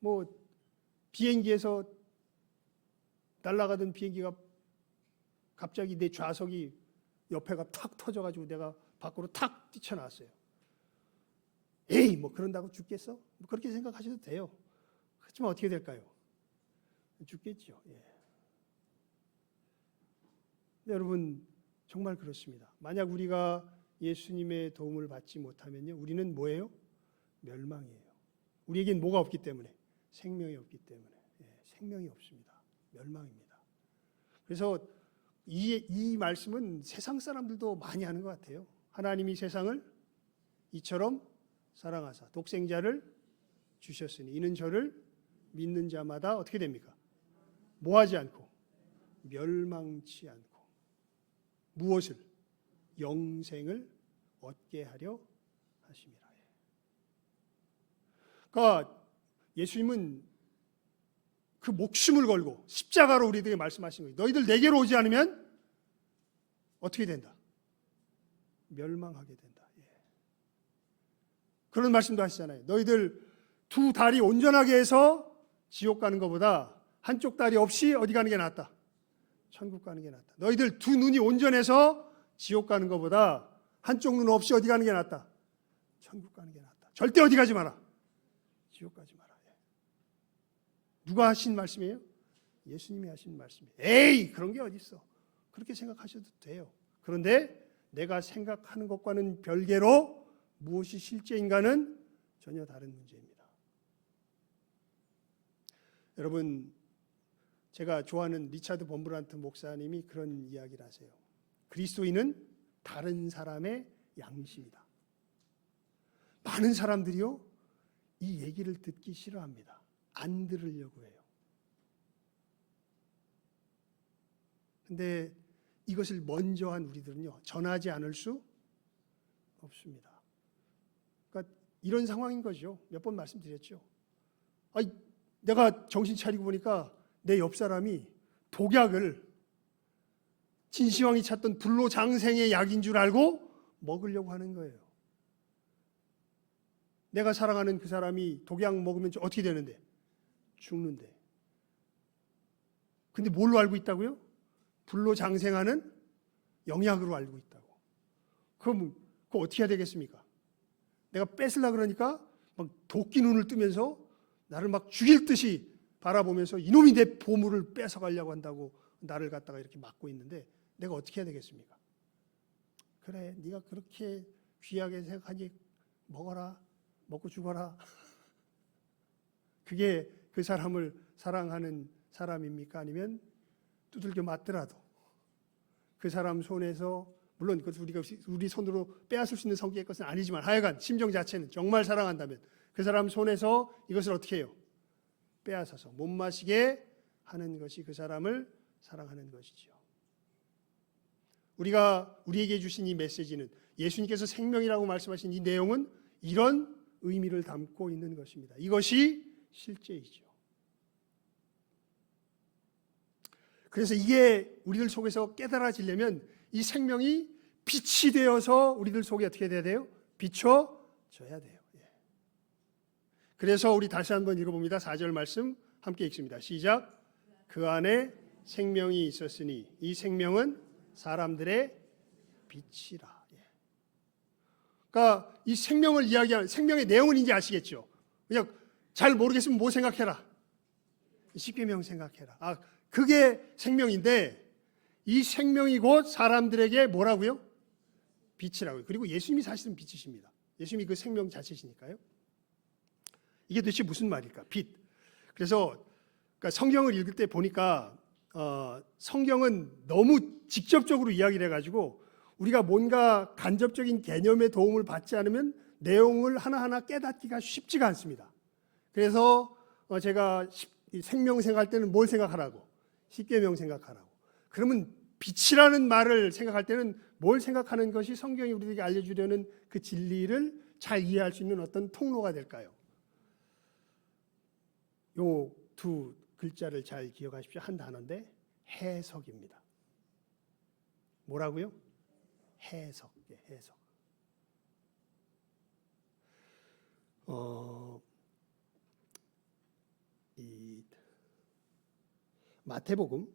뭐 비행기에서 날아가던 비행기가 갑자기 내 좌석이 옆에가 탁 터져가지고 내가 밖으로 탁 뛰쳐나왔어요. 에이 뭐 그런다고 죽겠어? 뭐 그렇게 생각하셔도 돼요. 그렇지만 어떻게 될까요? 죽겠죠. 여러분 정말 그렇습니다. 만약 우리가 예수님의 도움을 받지 못하면요, 우리는 뭐예요? 멸망이에요. 우리에겐 뭐가 없기 때문에? 생명이 없기 때문에. 생명이 없습니다. 멸망입니다. 그래서 이 말씀은 세상 사람들도 많이 하는 것 같아요. 하나님이 세상을 이처럼 사랑하사 독생자를 주셨으니 이는 저를 믿는 자마다 어떻게 됩니까? 뭐하지 않고 멸망치 않고 무엇을? 영생을 얻게 하려 하심이라. 그러니까 예수님은 그 목숨을 걸고 십자가로 우리들에게 말씀하신 거예요. 너희들 내게로 오지 않으면 어떻게 된다? 멸망하게 된다. 그런 말씀도 하시잖아요. 너희들 두 다리 온전하게 해서 지옥 가는 것보다 한쪽 다리 없이 어디 가는 게 낫다? 천국 가는 게 낫다. 너희들 두 눈이 온전해서 지옥 가는 것보다 한쪽 눈 없이 어디 가는 게 낫다? 천국 가는 게 낫다. 절대 어디 가지 마라. 지옥 가지 마라. 누가 하신 말씀이에요? 예수님이 하신 말씀이에요. 에이 그런 게 어디 있어? 그렇게 생각하셔도 돼요. 그런데 내가 생각하는 것과는 별개로 무엇이 실제인가는 전혀 다른 문제입니다. 여러분 제가 좋아하는 리차드 범브란트 목사님이 그런 이야기를 하세요. 그리스도인은 다른 사람의 양심이다. 많은 사람들이요 이 얘기를 듣기 싫어합니다. 안 들으려고 해요. 근데 이것을 먼저 한 우리들은요 전하지 않을 수 없습니다. 그러니까 이런 상황인 거죠. 몇 번 말씀드렸죠. 아니, 내가 정신 차리고 보니까 내 옆 사람이 독약을 진시황이 찾던 불로장생의 약인 줄 알고 먹으려고 하는 거예요. 내가 사랑하는 그 사람이 독약 먹으면 어떻게 되는데? 죽는데. 근데 뭘로 알고 있다고요? 불로장생하는 영약으로 알고 있다고. 그럼 그거 어떻게 해야 되겠습니까? 내가 뺏으려고 그러니까 막 도끼 눈을 뜨면서 나를 막 죽일 듯이 바라보면서 이놈이 내 보물을 뺏어가려고 한다고 나를 갖다가 이렇게 막고 있는데 내가 어떻게 해야 되겠습니까? 그래, 네가 그렇게 귀하게 생각하니 먹어라, 먹고 죽어라. 그게 그 사람을 사랑하는 사람입니까? 아니면 두들겨 맞더라도 그 사람 손에서, 물론 그것을 우리가 우리 손으로 빼앗을 수 있는 성격의 것은 아니지만 하여간 심정 자체는 정말 사랑한다면 그 사람 손에서 이것을 어떻게 해요? 빼앗아서 못 마시게 하는 것이 그 사람을 사랑하는 것이죠. 우리에게 주신 이 메시지는, 예수님께서 생명이라고 말씀하신 이 내용은 이런 의미를 담고 있는 것입니다. 이것이 실제이죠. 그래서 이게 우리들 속에서 깨달아지려면 이 생명이 빛이 되어서 우리들 속에 어떻게 돼야 돼요? 비춰져야 돼요. 그래서 우리 다시 한번 읽어봅니다. 4절 말씀 함께 읽습니다. 시작. 그 안에 생명이 있었으니 이 생명은 사람들의 빛이라. 그러니까 이 생명을 이야기하는 생명의 내용은 이제 아시겠죠? 그냥 잘 모르겠으면 뭐 생각해라. 십계명 생각해라. 그게 생명인데 이 생명이 곧 사람들에게 뭐라고요? 빛이라고요. 그리고 예수님이 사실은 빛이십니다. 예수님이 그 생명 자체시니까요. 이게 도대체 무슨 말일까? 빛. 그래서 그러니까 성경을 읽을 때 보니까 성경은 너무 직접적으로 이야기를 해가지고 우리가 뭔가 간접적인 개념의 도움을 받지 않으면 내용을 하나하나 깨닫기가 쉽지가 않습니다. 그래서 제가 생명 생각할 때는 뭘 생각하라고? 십계명 생각하라고. 그러면 빛이라는 말을 생각할 때는 뭘 생각하는 것이 성경이 우리에게 알려주려는 그 진리를 잘 이해할 수 있는 어떤 통로가 될까요? 요 두 글자를 잘 기억하십시오. 한 단어인데 해석입니다. 뭐라고요? 해석. 해석. 이 마태복음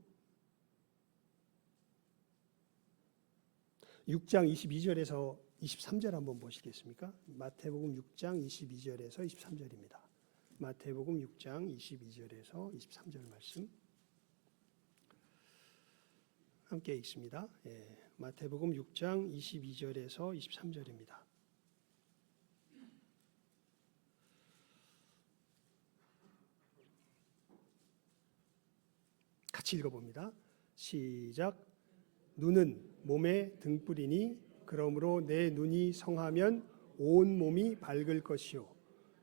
6장 22절에서 23절 한번 보시겠습니까? 마태복음 6장 22절에서 23절입니다. 마태복음 6장 22절에서 23절 말씀 함께 읽습니다. 마태복음 6장 22절에서 23절입니다. 같이 읽어봅니다. 시작. 눈은 몸의 등불이니 그러므로 내 눈이 성하면 온 몸이 밝을 것이요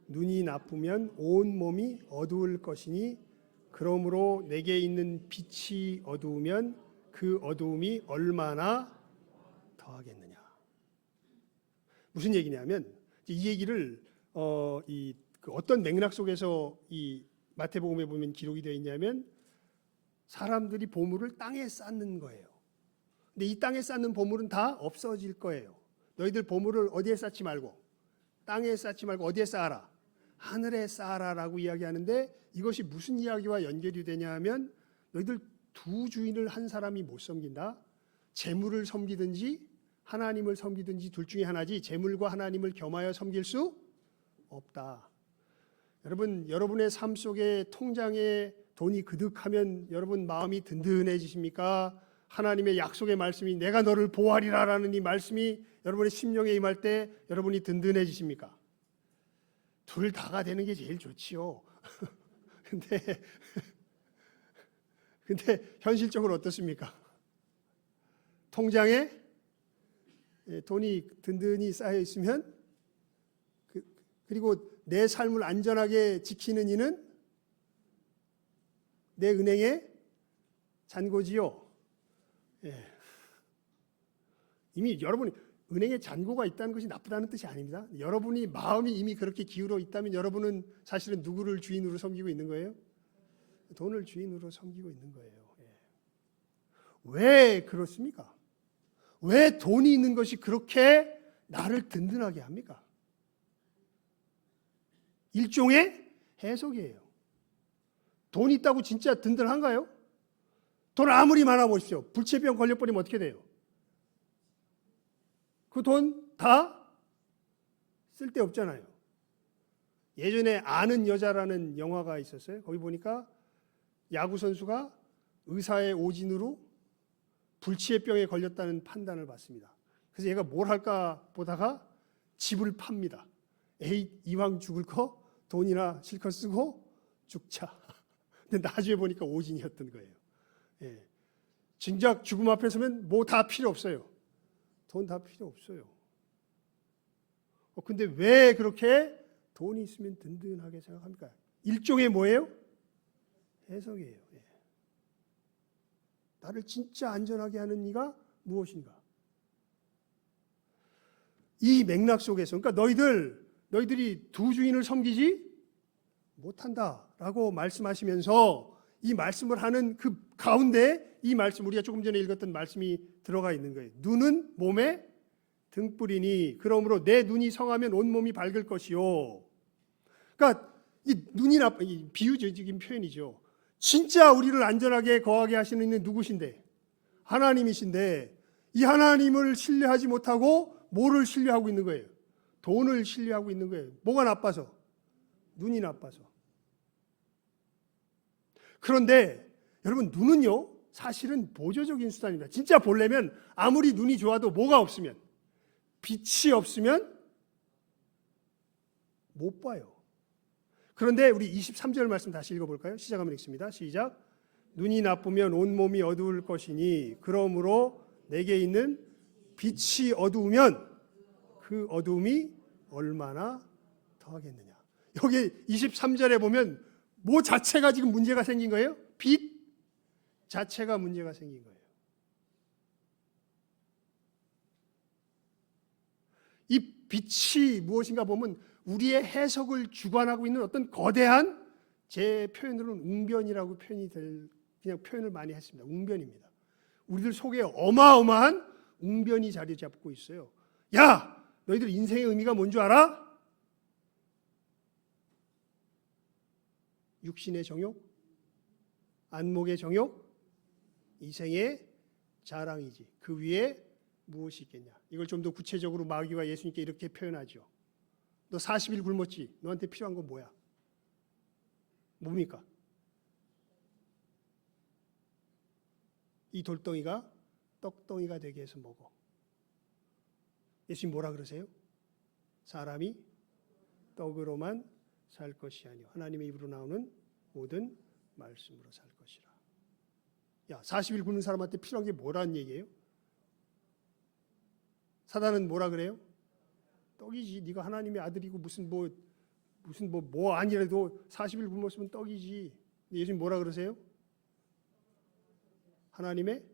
눈이 나쁘면 온 몸이 어두울 것이니 그러므로 내게 있는 빛이 어두우면 그 어두움이 얼마나 더하겠느냐. 무슨 얘기냐면 이 얘기를 어떤 맥락 속에서 이 마태복음에 보면 기록이 되어 있냐면 사람들이 보물을 땅에 쌓는 거예요. 근데 이 땅에 쌓는 보물은 다 없어질 거예요. 너희들 보물을 어디에 쌓지 말고 땅에 쌓지 말고 어디에 쌓아라? 하늘에 쌓아라라고 이야기하는데 이것이 무슨 이야기와 연결이 되냐 하면 너희들 두 주인을 한 사람이 못 섬긴다. 재물을 섬기든지 하나님을 섬기든지 둘 중에 하나지 재물과 하나님을 겸하여 섬길 수 없다. 여러분, 여러분의 삶 속에 통장에 돈이 그득하면 여러분 마음이 든든해지십니까? 하나님의 약속의 말씀이 내가 너를 보호하리라라는 이 말씀이 여러분의 심령에 임할 때 여러분이 든든해지십니까? 둘 다가 되는 게 제일 좋지요. 근데 현실적으로 어떻습니까? 통장에 돈이 든든히 쌓여 있으면 그리고 내 삶을 안전하게 지키는 이는 내 은행의 잔고지요. 이미 여러분이 은행에 잔고가 있다는 것이 나쁘다는 뜻이 아닙니다. 여러분이 마음이 이미 그렇게 기울어 있다면 여러분은 사실은 누구를 주인으로 섬기고 있는 거예요? 돈을 주인으로 섬기고 있는 거예요. 왜 그렇습니까? 왜 돈이 있는 것이 그렇게 나를 든든하게 합니까? 일종의 해석이에요. 돈이 있다고 진짜 든든한가요? 돈 아무리 많아 보십시오. 불치병 걸려버리면 어떻게 돼요? 그 돈 다 쓸데없잖아요. 예전에 아는 여자라는 영화가 있었어요. 거기 보니까 야구 선수가 의사의 오진으로 불치병에 걸렸다는 판단을 받습니다. 그래서 얘가 뭘 할까 보다가 집을 팝니다. 에이, 이왕 죽을 거 돈이나 실컷 쓰고 죽자. 근데 나중에 보니까 오진이었던 거예요. 진작 죽음 앞에 서면 뭐 다 필요 없어요. 돈 다 필요 없어요. 근데 왜 그렇게 돈이 있으면 든든하게 생각합니까? 일종의 뭐예요? 해석이에요. 나를 진짜 안전하게 하는 이가 무엇인가? 이 맥락 속에서 그러니까 너희들이 두 주인을 섬기지 못한다라고 말씀하시면서 이 말씀을 하는 그 가운데 이 말씀, 우리가 조금 전에 읽었던 말씀이 들어가 있는 거예요. 눈은 몸의 등불이니 그러므로 내 눈이 성하면 온 몸이 밝을 것이요. 그러니까 이 눈이 이 비유적인 표현이죠. 진짜 우리를 안전하게 거하게 하시는 이는 누구신데? 하나님이신데, 이 하나님을 신뢰하지 못하고 뭐를 신뢰하고 있는 거예요? 돈을 신뢰하고 있는 거예요. 뭐가 나빠서? 눈이 나빠서. 그런데 여러분, 눈은요 사실은 보조적인 수단입니다. 진짜 보려면 아무리 눈이 좋아도 뭐가 없으면, 빛이 없으면 못 봐요. 그런데 우리 23절 말씀 다시 읽어볼까요? 시작하면 읽습니다. 시작. 눈이 나쁘면 온몸이 어두울 것이니 그러므로 내게 있는 빛이 어두우면 그 어두움이 얼마나 더하겠느냐. 여기 23절에 보면 뭐 자체가 지금 문제가 생긴 거예요? 빛 자체가 문제가 생긴 거예요. 이 빛이 무엇인가 보면 우리의 해석을 주관하고 있는 어떤 거대한, 제 표현으로는 웅변이라고 그냥 표현을 많이 했습니다. 웅변입니다. 우리들 속에 어마어마한 웅변이 자리 잡고 있어요. 야, 너희들 인생의 의미가 뭔 줄 알아? 육신의 정욕, 안목의 정욕, 이생의 자랑이지. 그 위에 무엇이 있겠냐. 이걸 좀 더 구체적으로 마귀와 예수님께 이렇게 표현하죠. 너 40일 굶었지? 너한테 필요한 건 뭐야? 뭡니까? 이 돌덩이가 떡덩이가 되게 해서 먹어. 예수님 뭐라 그러세요? 사람이 떡으로만 살 것이 아니요 하나님의 입으로 나오는 모든 말씀으로 살 것이라. 야, 40일 굶는 사람한테 필요한 게 뭐라는 얘기예요? 사단은 뭐라 그래요? 떡이지. 네가 하나님의 아들이고 무슨 뭐 아니라도 40일 굶었으면 떡이지. 예수님 뭐라 그러세요? 하나님의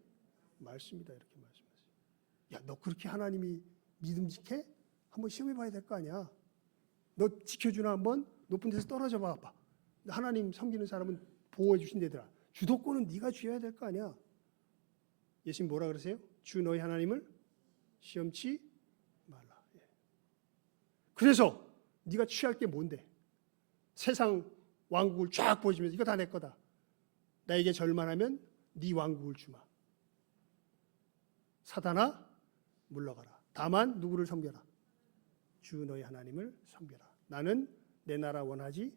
말씀이다 이렇게 말씀하세요. 야, 너 그렇게 하나님이 믿음직해? 한번 시험해 봐야 될 거 아니야. 너 지켜주나 한번 높은 데서 떨어져 봐봐. 하나님 섬기는 사람은 보호해 주신대더라. 주도권은 네가 쥐어야 될 거 아니야. 예수님 뭐라 그러세요? 주 너희 하나님을 시험치 말라. 예. 그래서 네가 취할 게 뭔데? 세상 왕국을 쫙 보여주면서 이거 다 내 거다. 나에게 절만하면 네 왕국을 주마. 사단아 물러가라. 다만 누구를 섬겨라? 주 너희 하나님을 섬겨라. 나는 내 나라 원하지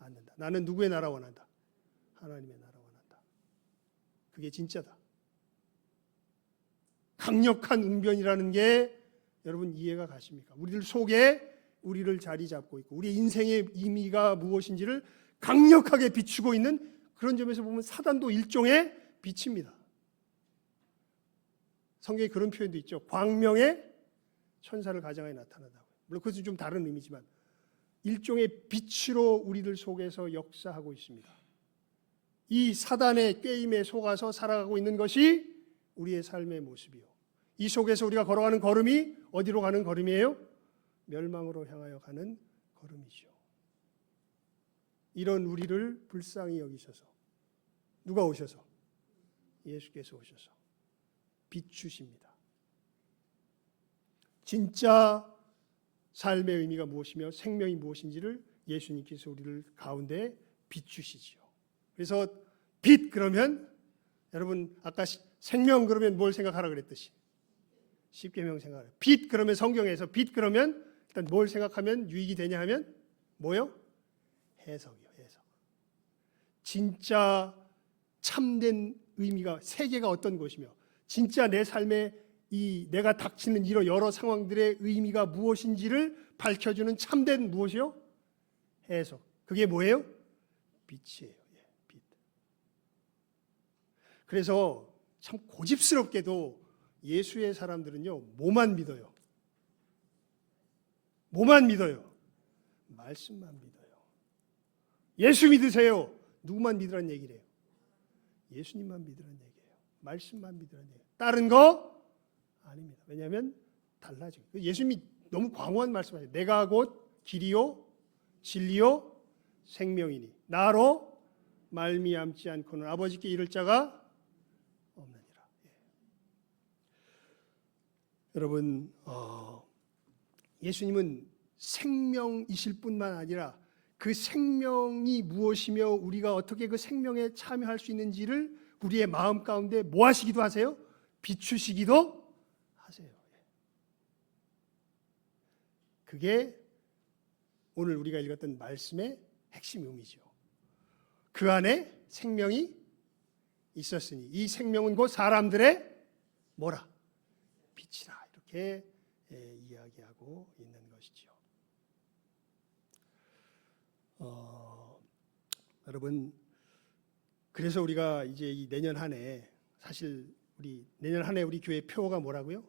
않는다. 나는 누구의 나라 원한다? 하나님의 나라 원한다. 그게 진짜다. 강력한 웅변이라는 게 여러분 이해가 가십니까? 우리들 속에 우리를 자리 잡고 있고 우리 인생의 의미가 무엇인지를 강력하게 비추고 있는 그런 점에서 보면 사단도 일종의 빛입니다. 성경에 그런 표현도 있죠. 광명의 천사를 가장하여 나타나다고. 물론 그것은 좀 다른 의미지만 일종의 빛으로 우리들 속에서 역사하고 있습니다. 이 사단의 꾀임에 속아서 살아가고 있는 것이 우리의 삶의 모습이요. 이 속에서 우리가 걸어가는 걸음이 어디로 가는 걸음이에요? 멸망으로 향하여 가는 걸음이죠. 이런 우리를 불쌍히 여기셔서 누가 오셔서? 예수께서 오셔서 비추십니다. 진짜 삶의 의미가 무엇이며 생명이 무엇인지를 예수님께서 우리를 가운데 비추시지요. 그래서 빛 그러면 여러분 아까 생명 그러면 뭘 생각하라 그랬듯이 십계명 생각해요. 빛 그러면 성경에서 빛 그러면 일단 뭘 생각하면 유익이 되냐 하면 뭐요? 해석이요. 해석. 진짜 참된 의미가 세계가 어떤 것이며 진짜 내 삶에 이 내가 닥치는 이런 여러 상황들의 의미가 무엇인지를 밝혀주는 참된 무엇이요? 해석. 그게 뭐예요? 빛이에요. 예, 빛. 그래서 참 고집스럽게도 예수의 사람들은요 뭐만 믿어요? 뭐만 믿어요? 말씀만 믿어요. 예수 믿으세요. 누구만 믿으라는 얘기를 해요? 예수님만 믿으라는 얘기예요. 말씀만 믿으라는 얘기예요. 다른 거 아닙니다. 왜냐하면 달라져요. 예수님이 너무 광호한 말씀하세요. 내가 곧 길이요 진리요 생명이니 나로 말미암지 않고는 아버지께 이를 자가 없느니라. 여러분, 예수님은 생명이실 뿐만 아니라 그 생명이 무엇이며 우리가 어떻게 그 생명에 참여할 수 있는지를 우리의 마음 가운데 뭐 하시기도 하세요? 비추시기도 하세요. 그게 오늘 우리가 읽었던 말씀의 핵심 의미죠. 그 안에 생명이 있었으니 이 생명은 곧 사람들의 뭐라? 빛이라. 이렇게 이야기하고 있는 것이죠. 여러분, 그래서 우리가 이제 이 내년 한 해, 사실 우리 내년 한 해 우리 교회 표어가 뭐라고요?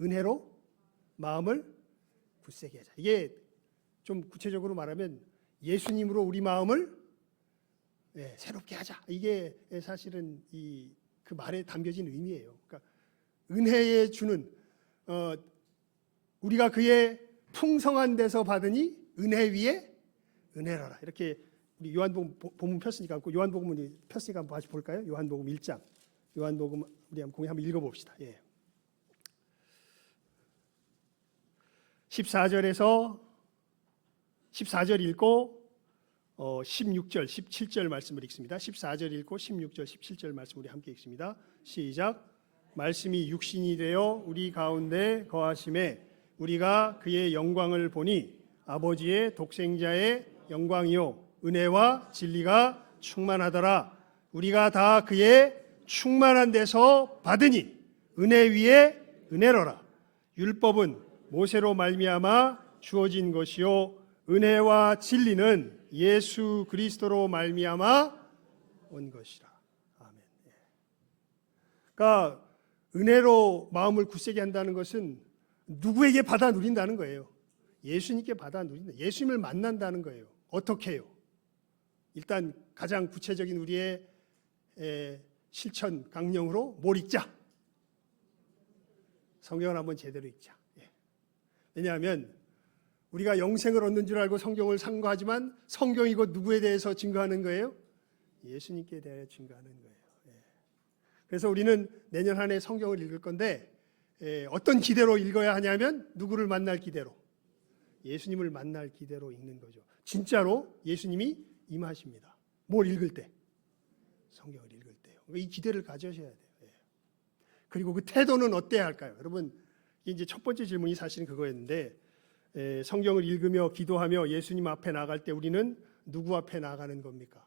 은혜로 마음을 굳세게 하자. 이게 좀 구체적으로 말하면 예수님으로 우리 마음을 새롭게 하자. 이게 사실은 그 말에 담겨진 의미예요. 그러니까 은혜에 주는 우리가 그의 풍성한 데서 받으니 은혜 위에 은혜로라. 이렇게 우리 요한복음 본문 폈으니까 요한복음은 폈으니까 한번 다시 볼까요? 요한복음 1장. 요한복음 우리 한번 읽어봅시다. 14절 읽고 16절, 17절 말씀을 읽습니다. 14절 읽고 16절, 17절 말씀 우리 함께 읽습니다. 시작. 말씀이 육신이 되어 우리 가운데 거하심에 우리가 그의 영광을 보니 아버지의 독생자의 영광이요 은혜와 진리가 충만하더라. 우리가 다 그의 충만한 데서 받으니 은혜 위에 은혜로라. 율법은 모세로 말미암아 주어진 것이요 은혜와 진리는 예수 그리스도로 말미암아 온 것이라. 아멘. 그러니까 은혜로 마음을 굳세게 한다는 것은 누구에게 받아 누린다는 거예요. 예수님께 받아 누린다. 예수님을 만난다는 거예요. 어떻게 해요? 일단 가장 구체적인 우리의 실천 강령으로 뭘 읽자? 성경을 한번 제대로 읽자. 왜냐하면 우리가 영생을 얻는 줄 알고 성경을 상고하지만 성경이 곧 누구에 대해서 증거하는 거예요? 예수님께 대하여 증거하는 거예요. 그래서 우리는 내년 한 해 성경을 읽을 건데 어떤 기대로 읽어야 하냐면 누구를 만날 기대로? 예수님을 만날 기대로 읽는 거죠. 진짜로 예수님이 임하십니다. 뭘 읽을 때? 성경을 읽을 때요. 이 기대를 가져셔야 돼요. 그리고 그 태도는 어때야 할까요? 여러분, 이제 첫 번째 질문이 사실은 그거였는데 성경을 읽으며 기도하며 예수님 앞에 나갈 때 우리는 누구 앞에 나가는 겁니까?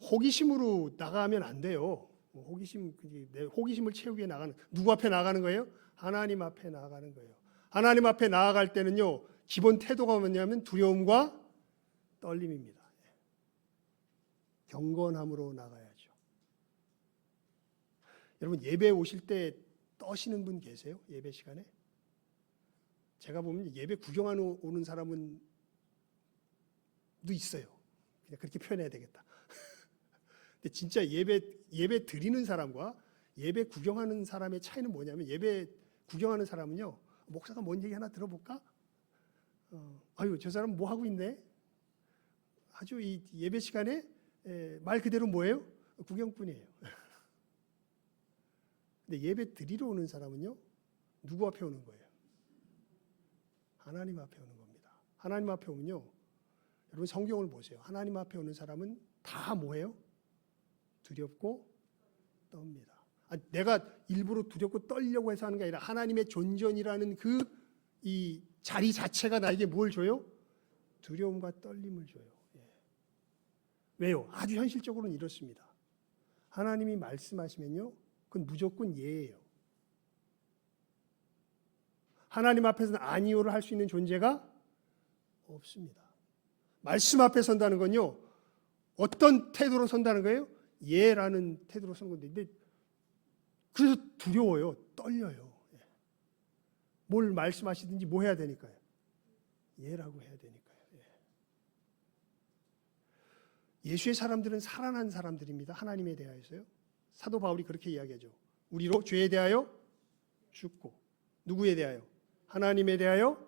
호기심으로 나가면 안 돼요. 호기심을 채우기 위해 나가는, 누구 앞에 나가는 거예요? 하나님 앞에 나가는 거예요. 하나님 앞에 나아갈 때는요, 기본 태도가 뭐냐면 두려움과 떨림입니다. 경건함으로 나가야죠. 여러분, 예배 오실 때 떠시는 분 계세요? 예배 시간에? 제가 보면 예배 구경하러 오는 사람은 도 있어요. 그냥 그렇게 표현해야 되겠다. 근데 진짜 예배 드리는 사람과 예배 구경하는 사람의 차이는 뭐냐면, 예배 구경하는 사람은요, 목사가 뭔 얘기 하나 들어볼까? 아유, 저 사람 뭐 하고 있네? 아주 이 예배 시간에 말 그대로 뭐예요? 구경꾼이에요. 근데 예배 드리러 오는 사람은요, 누구 앞에 오는 거예요? 하나님 앞에 오는 겁니다. 하나님 앞에 오면요, 여러분 성경을 보세요. 하나님 앞에 오는 사람은 다 뭐예요? 두렵고 떱니다. 내가 일부러 두렵고 떨려고 해서 하는 게 아니라 하나님의 존전이라는 이 자리 자체가 나에게 뭘 줘요? 두려움과 떨림을 줘요. 왜요? 아주 현실적으로는 이렇습니다. 하나님이 말씀하시면요, 그건 무조건 예예요. 하나님 앞에서는 아니오를 할 수 있는 존재가 없습니다. 말씀 앞에 선다는 건요, 어떤 태도로 선다는 거예요? 예라는 태도로 선 건데, 근데 그래서 두려워요, 떨려요. 뭘 말씀하시든지 뭐 해야 되니까요? 예라고 해야 되니까요. 예수의 사람들은 살아난 사람들입니다. 하나님에 대하여서요. 사도 바울이 그렇게 이야기하죠. 우리로 죄에 대하여 죽고, 누구에 대하여? 하나님에 대하여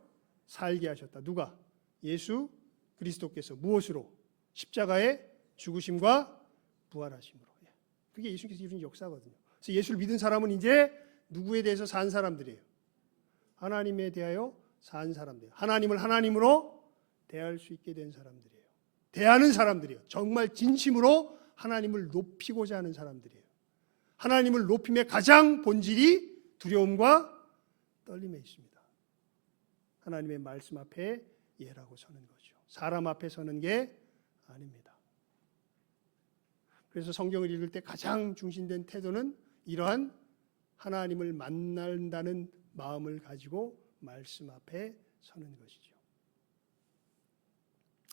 살게 하셨다. 누가? 예수 그리스도께서. 무엇으로? 십자가의 죽으심과 부활하심으로. 그게 예수님께서 이루신 역사거든요. 그래서 예수를 믿은 사람은 이제 누구에 대해서 산 사람들이에요? 하나님에 대하여 산 사람들. 하나님을 하나님으로 대할 수 있게 된 사람들이에요. 대하는 사람들이에요. 정말 진심으로 하나님을 높이고자 하는 사람들이에요. 하나님을 높임의 가장 본질이 두려움과 떨림에 있습니다. 하나님의 말씀 앞에 예라고 서는 거죠. 사람 앞에 서는 게 아닙니다. 그래서 성경을 읽을 때 가장 중심된 태도는 이러한 하나님을 만난다는 마음을 가지고 말씀 앞에 서는 것이죠.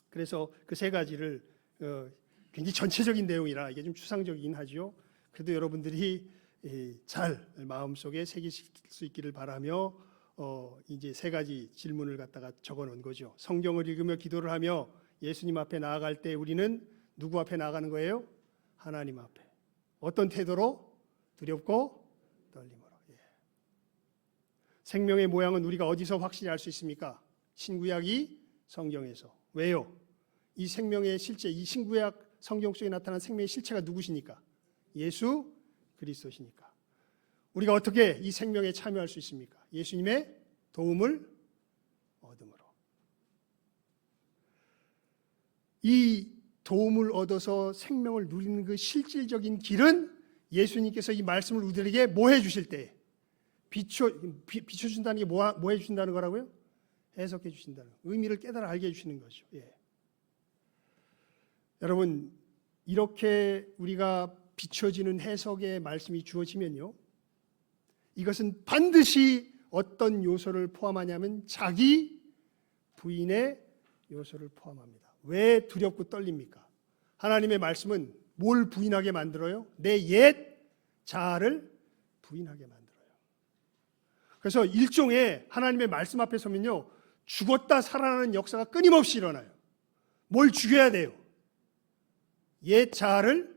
그래서 그 세 가지를 굉장히 전체적인 내용이라 이게 좀 추상적이긴 하죠. 그래도 여러분들이 잘 마음속에 새기실 수 있기를 바라며 이제 세 가지 질문을 갖다가 적어놓은 거죠. 성경을 읽으며 기도를 하며 예수님 앞에 나아갈 때 우리는 누구 앞에 나가는 거예요? 하나님 앞에. 어떤 태도로? 두렵고 떨림으로. 생명의 모양은 우리가 어디서 확실히 알 수 있습니까? 신구약이 성경에서. 왜요? 이 생명의 실체, 이 신구약 성경 속에 나타난 생명의 실체가 누구시니까? 예수 그리스도시니까. 우리가 어떻게 이 생명에 참여할 수 있습니까? 예수님의 도움을 얻음으로. 이 도움을 얻어서 생명을 누리는 그 실질적인 길은 예수님께서 이 말씀을 우리에게 뭐 해주실 때 비춰준다는 게 뭐 해주신다는 거라고요? 해석해 주신다는 의미를 깨달아 알게 해주시는 거죠. 여러분, 이렇게 우리가 비춰지는 해석의 말씀이 주어지면요, 이것은 반드시 어떤 요소를 포함하냐면 자기 부인의 요소를 포함합니다. 왜 두렵고 떨립니까? 하나님의 말씀은 뭘 부인하게 만들어요? 내 옛 자아를 부인하게 만들어요. 그래서 일종의 하나님의 말씀 앞에 서면요, 죽었다 살아나는 역사가 끊임없이 일어나요. 뭘 죽여야 돼요? 옛 자아를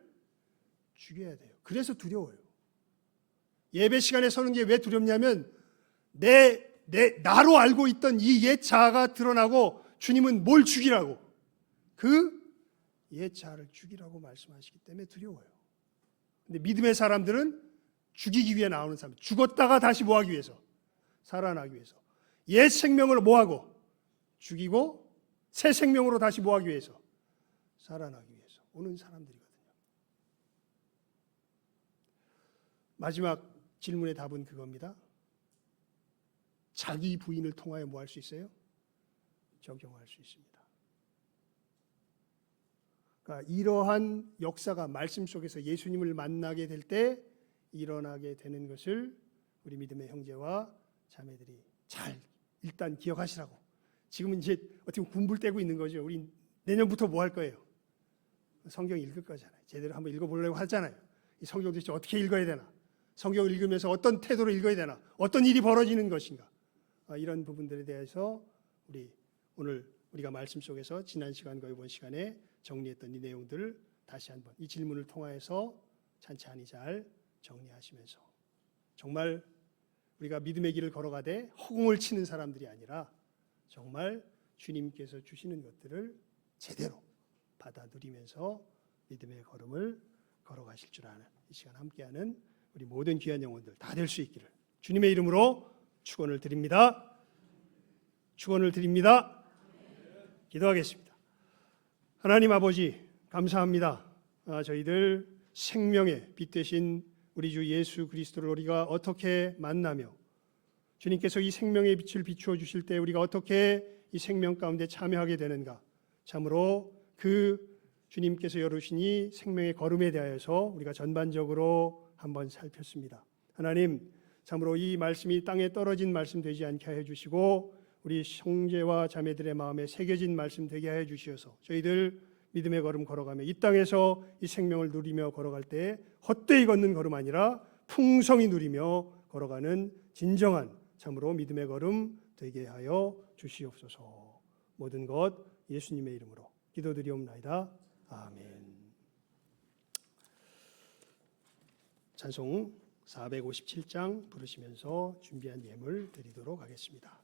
죽여야 돼요. 그래서 두려워요. 예배 시간에 서는 게 왜 두렵냐면 나로 알고 있던 이 옛 자아가 드러나고 주님은 뭘 죽이라고? 그 옛 자아를 죽이라고 말씀하시기 때문에 두려워요. 근데 믿음의 사람들은 죽이기 위해 나오는 사람, 죽었다가 다시 뭐하기 위해서? 살아나기 위해서. 옛 생명을 뭐하고? 죽이고 새 생명으로 다시 뭐하기 위해서? 살아나기 위해서 오는 사람들이거든요. 마지막 질문의 답은 그겁니다. 자기 부인을 통하여 뭐 할 수 있어요? 적용할 수 있습니다. 그러니까 이러한 역사가 말씀 속에서 예수님을 만나게 될 때 일어나게 되는 것을 우리 믿음의 형제와 자매들이 잘 일단 기억하시라고. 지금은 이제 어떻게 군불 떼고 있는 거죠. 우리 내년부터 뭐 할 거예요? 성경 읽을 거잖아요. 제대로 한번 읽어보려고 하잖아요. 이 성경 도대체 어떻게 읽어야 되나? 성경을 읽으면서 어떤 태도로 읽어야 되나? 어떤 일이 벌어지는 것인가? 이런 부분들에 대해서 오늘 우리가 말씀 속에서 지난 시간과 이번 시간에 정리했던 이 내용들을 다시 한번 이 질문을 통하여서 찬찬히 잘 정리하시면서 정말 우리가 믿음의 길을 걸어가되 허공을 치는 사람들이 아니라 정말 주님께서 주시는 것들을 제대로 받아 누리면서 믿음의 걸음을 걸어가실 줄 아는 이 시간 함께하는 우리 모든 귀한 영혼들 다 될 수 있기를 주님의 이름으로 축원을 드립니다. 축원을 드립니다. 기도하겠습니다. 하나님 아버지 감사합니다. 저희들 생명의 빛 되신 우리 주 예수 그리스도를 우리가 어떻게 만나며 주님께서 이 생명의 빛을 비추어 주실 때 우리가 어떻게 이 생명 가운데 참여하게 되는가? 참으로 그 주님께서 열으신 이 생명의 걸음에 대하여서 우리가 전반적으로 한번 살폈습니다. 하나님, 참으로 이 말씀이 땅에 떨어진 말씀 되지 않게 하여 주시고 우리 형제와 자매들의 마음에 새겨진 말씀 되게 하여 주시어서 저희들 믿음의 걸음 걸어가며 이 땅에서 이 생명을 누리며 걸어갈 때 헛되이 걷는 걸음 아니라 풍성히 누리며 걸어가는 진정한 참으로 믿음의 걸음 되게 하여 주시옵소서. 모든 것 예수님의 이름으로 기도드리옵나이다. 아멘. 찬송 457장 부르시면서 준비한 예물 드리도록 하겠습니다.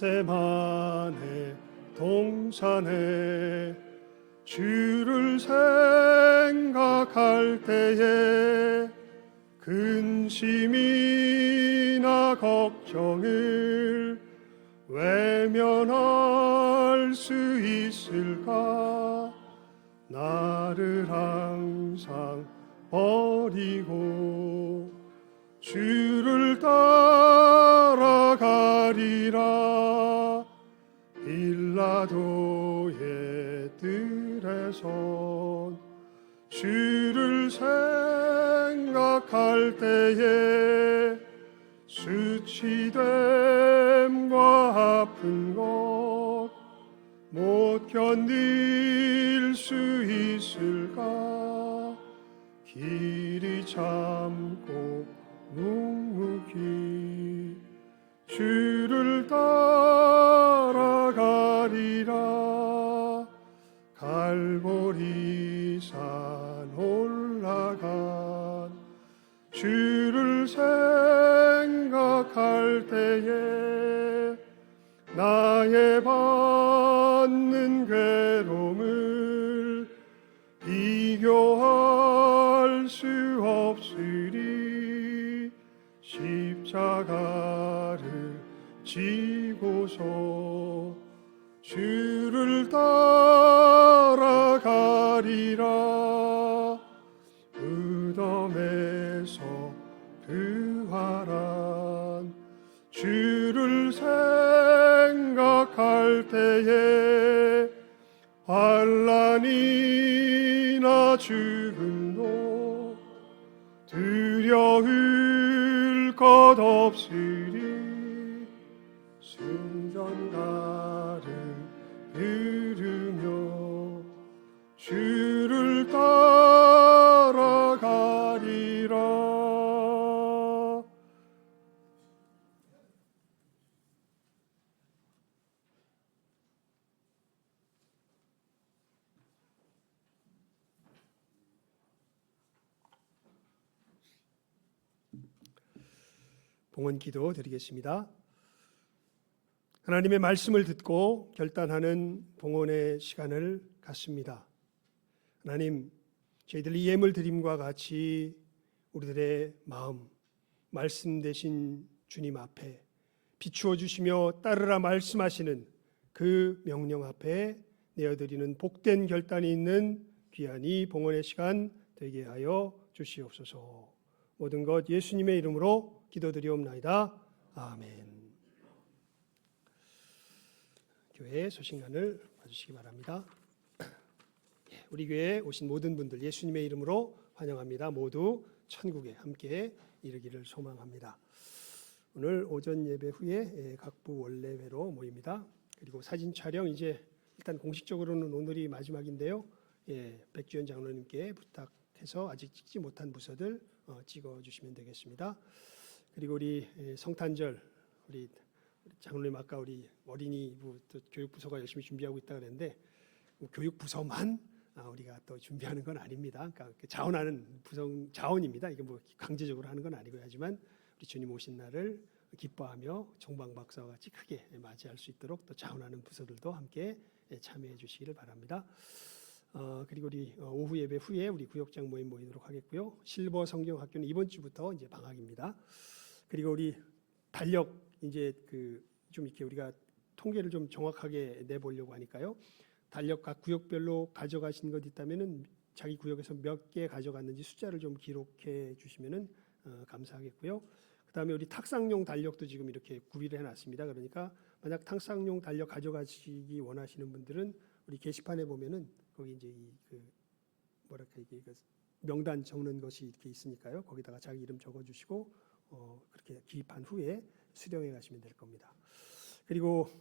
겟세마네 동산에 주를 생각할 때에 근심이나 걱정을 외면할 수 있을까? 나를 항상 버리고 주를 따라가리라. 빌라도의 뜰에선 주를 생각할 때에 수치됨과 아픈 것 못 견딜 수 있을까? 길이 참고 묵묵히 주를 따라가리라. 갈보리산 올라간 주를 생각할 때에 나의 받는 괴로움을 비교할 수 없으리. 십자가를 지고서 주를 따라가리라. 무덤에서 부활한 주를 생각할 때에 환난이나 죽음도 두려울 것 없으리. 순전가를 들으며 주를 따라가리라. 봉헌 기도 드리겠습니다. 하나님의 말씀을 듣고 결단하는 봉헌의 시간을 갖습니다. 하나님, 저희들이 예물 드림과 같이 우리들의 마음, 말씀 되신 주님 앞에 비추어 주시며 따르라 말씀하시는 그 명령 앞에 내어드리는 복된 결단이 있는 귀한 이 봉헌의 시간 되게 하여 주시옵소서. 모든 것 예수님의 이름으로 기도드리옵나이다. 아멘. 교회 소식란을 봐주시기 바랍니다. 우리 교회에 오신 모든 분들 예수님의 이름으로 환영합니다. 모두 천국에 함께 이르기를 소망합니다. 오늘 오전 예배 후에 각부 원래회로 모입니다. 그리고 사진 촬영 이제 일단 공식적으로는 오늘이 마지막인데요. 백주연 장로님께 부탁해서 아직 찍지 못한 부서들 찍어주시면 되겠습니다. 그리고 우리 성탄절 우리 장로님 아까 우리 어린이부 교육부서가 열심히 준비하고 있다 그랬는데 교육부서만 우리가 또 준비하는 건 아닙니다. 그러니까 자원하는 자원입니다. 이게 뭐 강제적으로 하는 건 아니고요. 하지만 우리 주님 오신 날을 기뻐하며 정방박사와 같이 크게 맞이할 수 있도록 또 자원하는 부서들도 함께 참여해 주시기를 바랍니다. 그리고 우리 오후 예배 후에 우리 구역장 모임 모이도록 하겠고요. 실버 성경학교는 이번 주부터 이제 방학입니다. 그리고 우리 달력 이제 좀 이렇게 우리가 통계를 좀 정확하게 내보려고 하니까요. 달력 각 구역별로 가져가신 것 있다면은 자기 구역에서 몇 개 가져갔는지 숫자를 좀 기록해 주시면은 감사하겠고요. 그다음에 우리 탁상용 달력도 지금 이렇게 구비를 해놨습니다. 그러니까 만약 탁상용 달력 가져가시기 원하시는 분들은 우리 게시판에 보면은 거기 이제 이게 명단 적는 것이 이렇게 있으니까요. 거기다가 자기 이름 적어주시고 그렇게 기입한 후에 수령해 가시면 될 겁니다. 그리고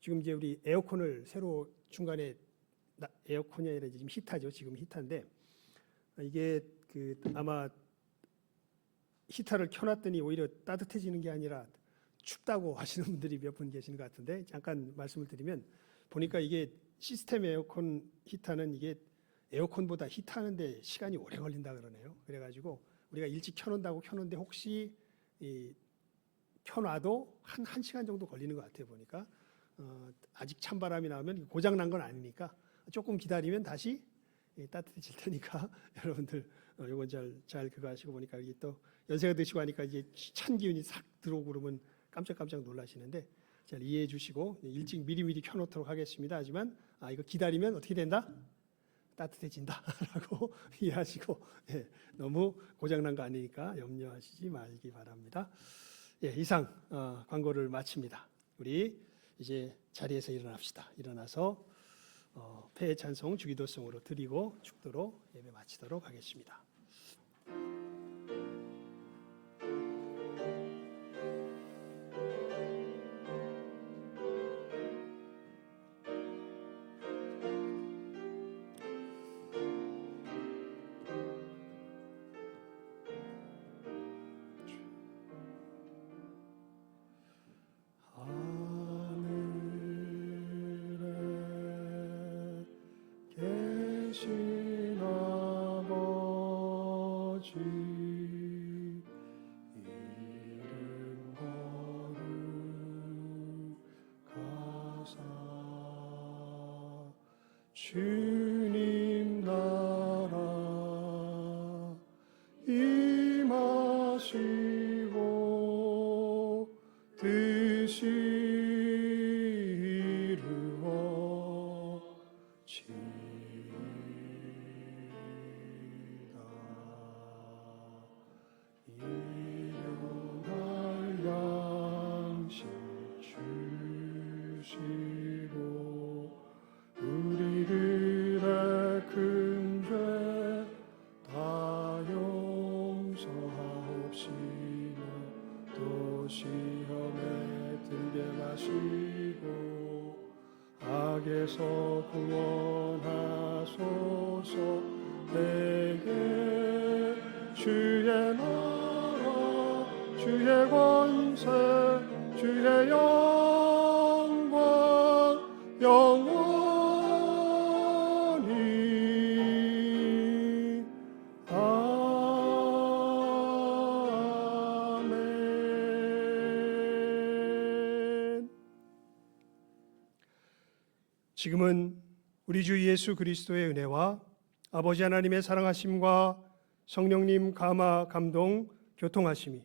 지금 이제 우리 에어컨을 새로 중간에 에어컨이 아니라 지금 히터죠. 지금 히터인데 이게 아마 히터를 켜놨더니 오히려 따뜻해지는 게 아니라 춥다고 하시는 분들이 몇 분 계시는 것 같은데 잠깐 말씀을 드리면 보니까 이게 시스템 에어컨 히터는 이게 에어컨보다 히터하는데 시간이 오래 걸린다 그러네요. 그래가지고 우리가 일찍 켜놓는다고 켜놓는데 혹시 켜놔도 한 시간 정도 걸리는 것 같아요. 보니까 아직 찬바람이 나오면 고장 난 건 아니니까 조금 기다리면 다시 따뜻해질 테니까 여러분들 이건 잘 그거 하시고 보니까 이게 또 연세가 드시고 하니까 이게 찬 기운이 싹 들어오고 그러면 깜짝깜짝 놀라시는데 잘 이해해 주시고 일찍 미리미리 켜놓도록 하겠습니다. 하지만 이거 기다리면 어떻게 된다? 따뜻해진다라고 이해하시고 너무 고장난 거 아니니까 염려하시지 말기 바랍니다. 이상 광고를 마칩니다. 우리 이제 자리에서 일어납시다. 일어나서 폐의 찬송 주기도성으로 드리고 축도로 예배 마치도록 하겠습니다. 계신 아버지 이름 거룩하사 주님 나라 임하시고 뜻이 악에서 구원하소서. 내게 주의 나라 주의 권세 주의 영광 영원히 아멘. 지금은 우리 주 예수 그리스도의 은혜와 아버지 하나님의 사랑하심과 성령님 감화 감동 교통하심이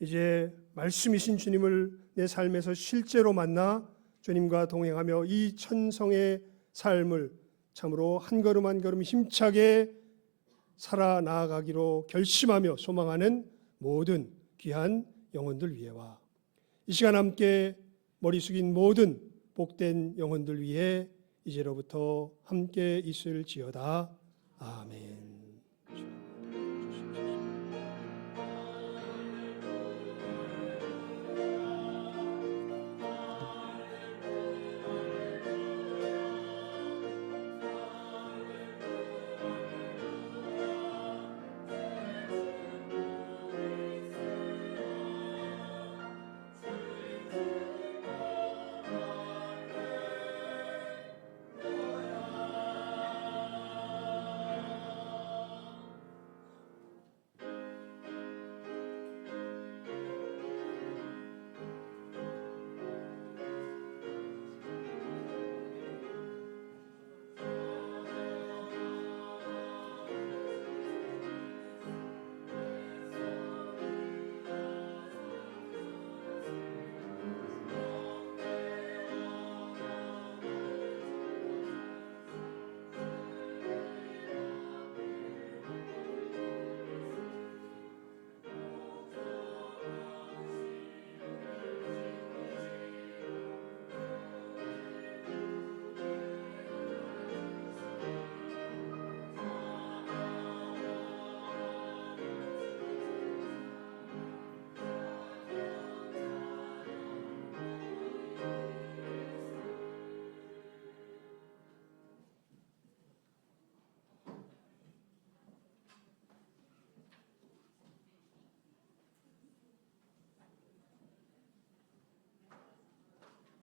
이제 말씀이신 주님을 내 삶에서 실제로 만나 주님과 동행하며 이 천성의 삶을 참으로 한 걸음 한 걸음 힘차게 살아 나아가기로 결심하며 소망하는 모든 귀한 영혼들 위해와 이 시간 함께 머리 숙인 모든 복된 영혼들 위해 이제로부터 함께 있을지어다. 아멘.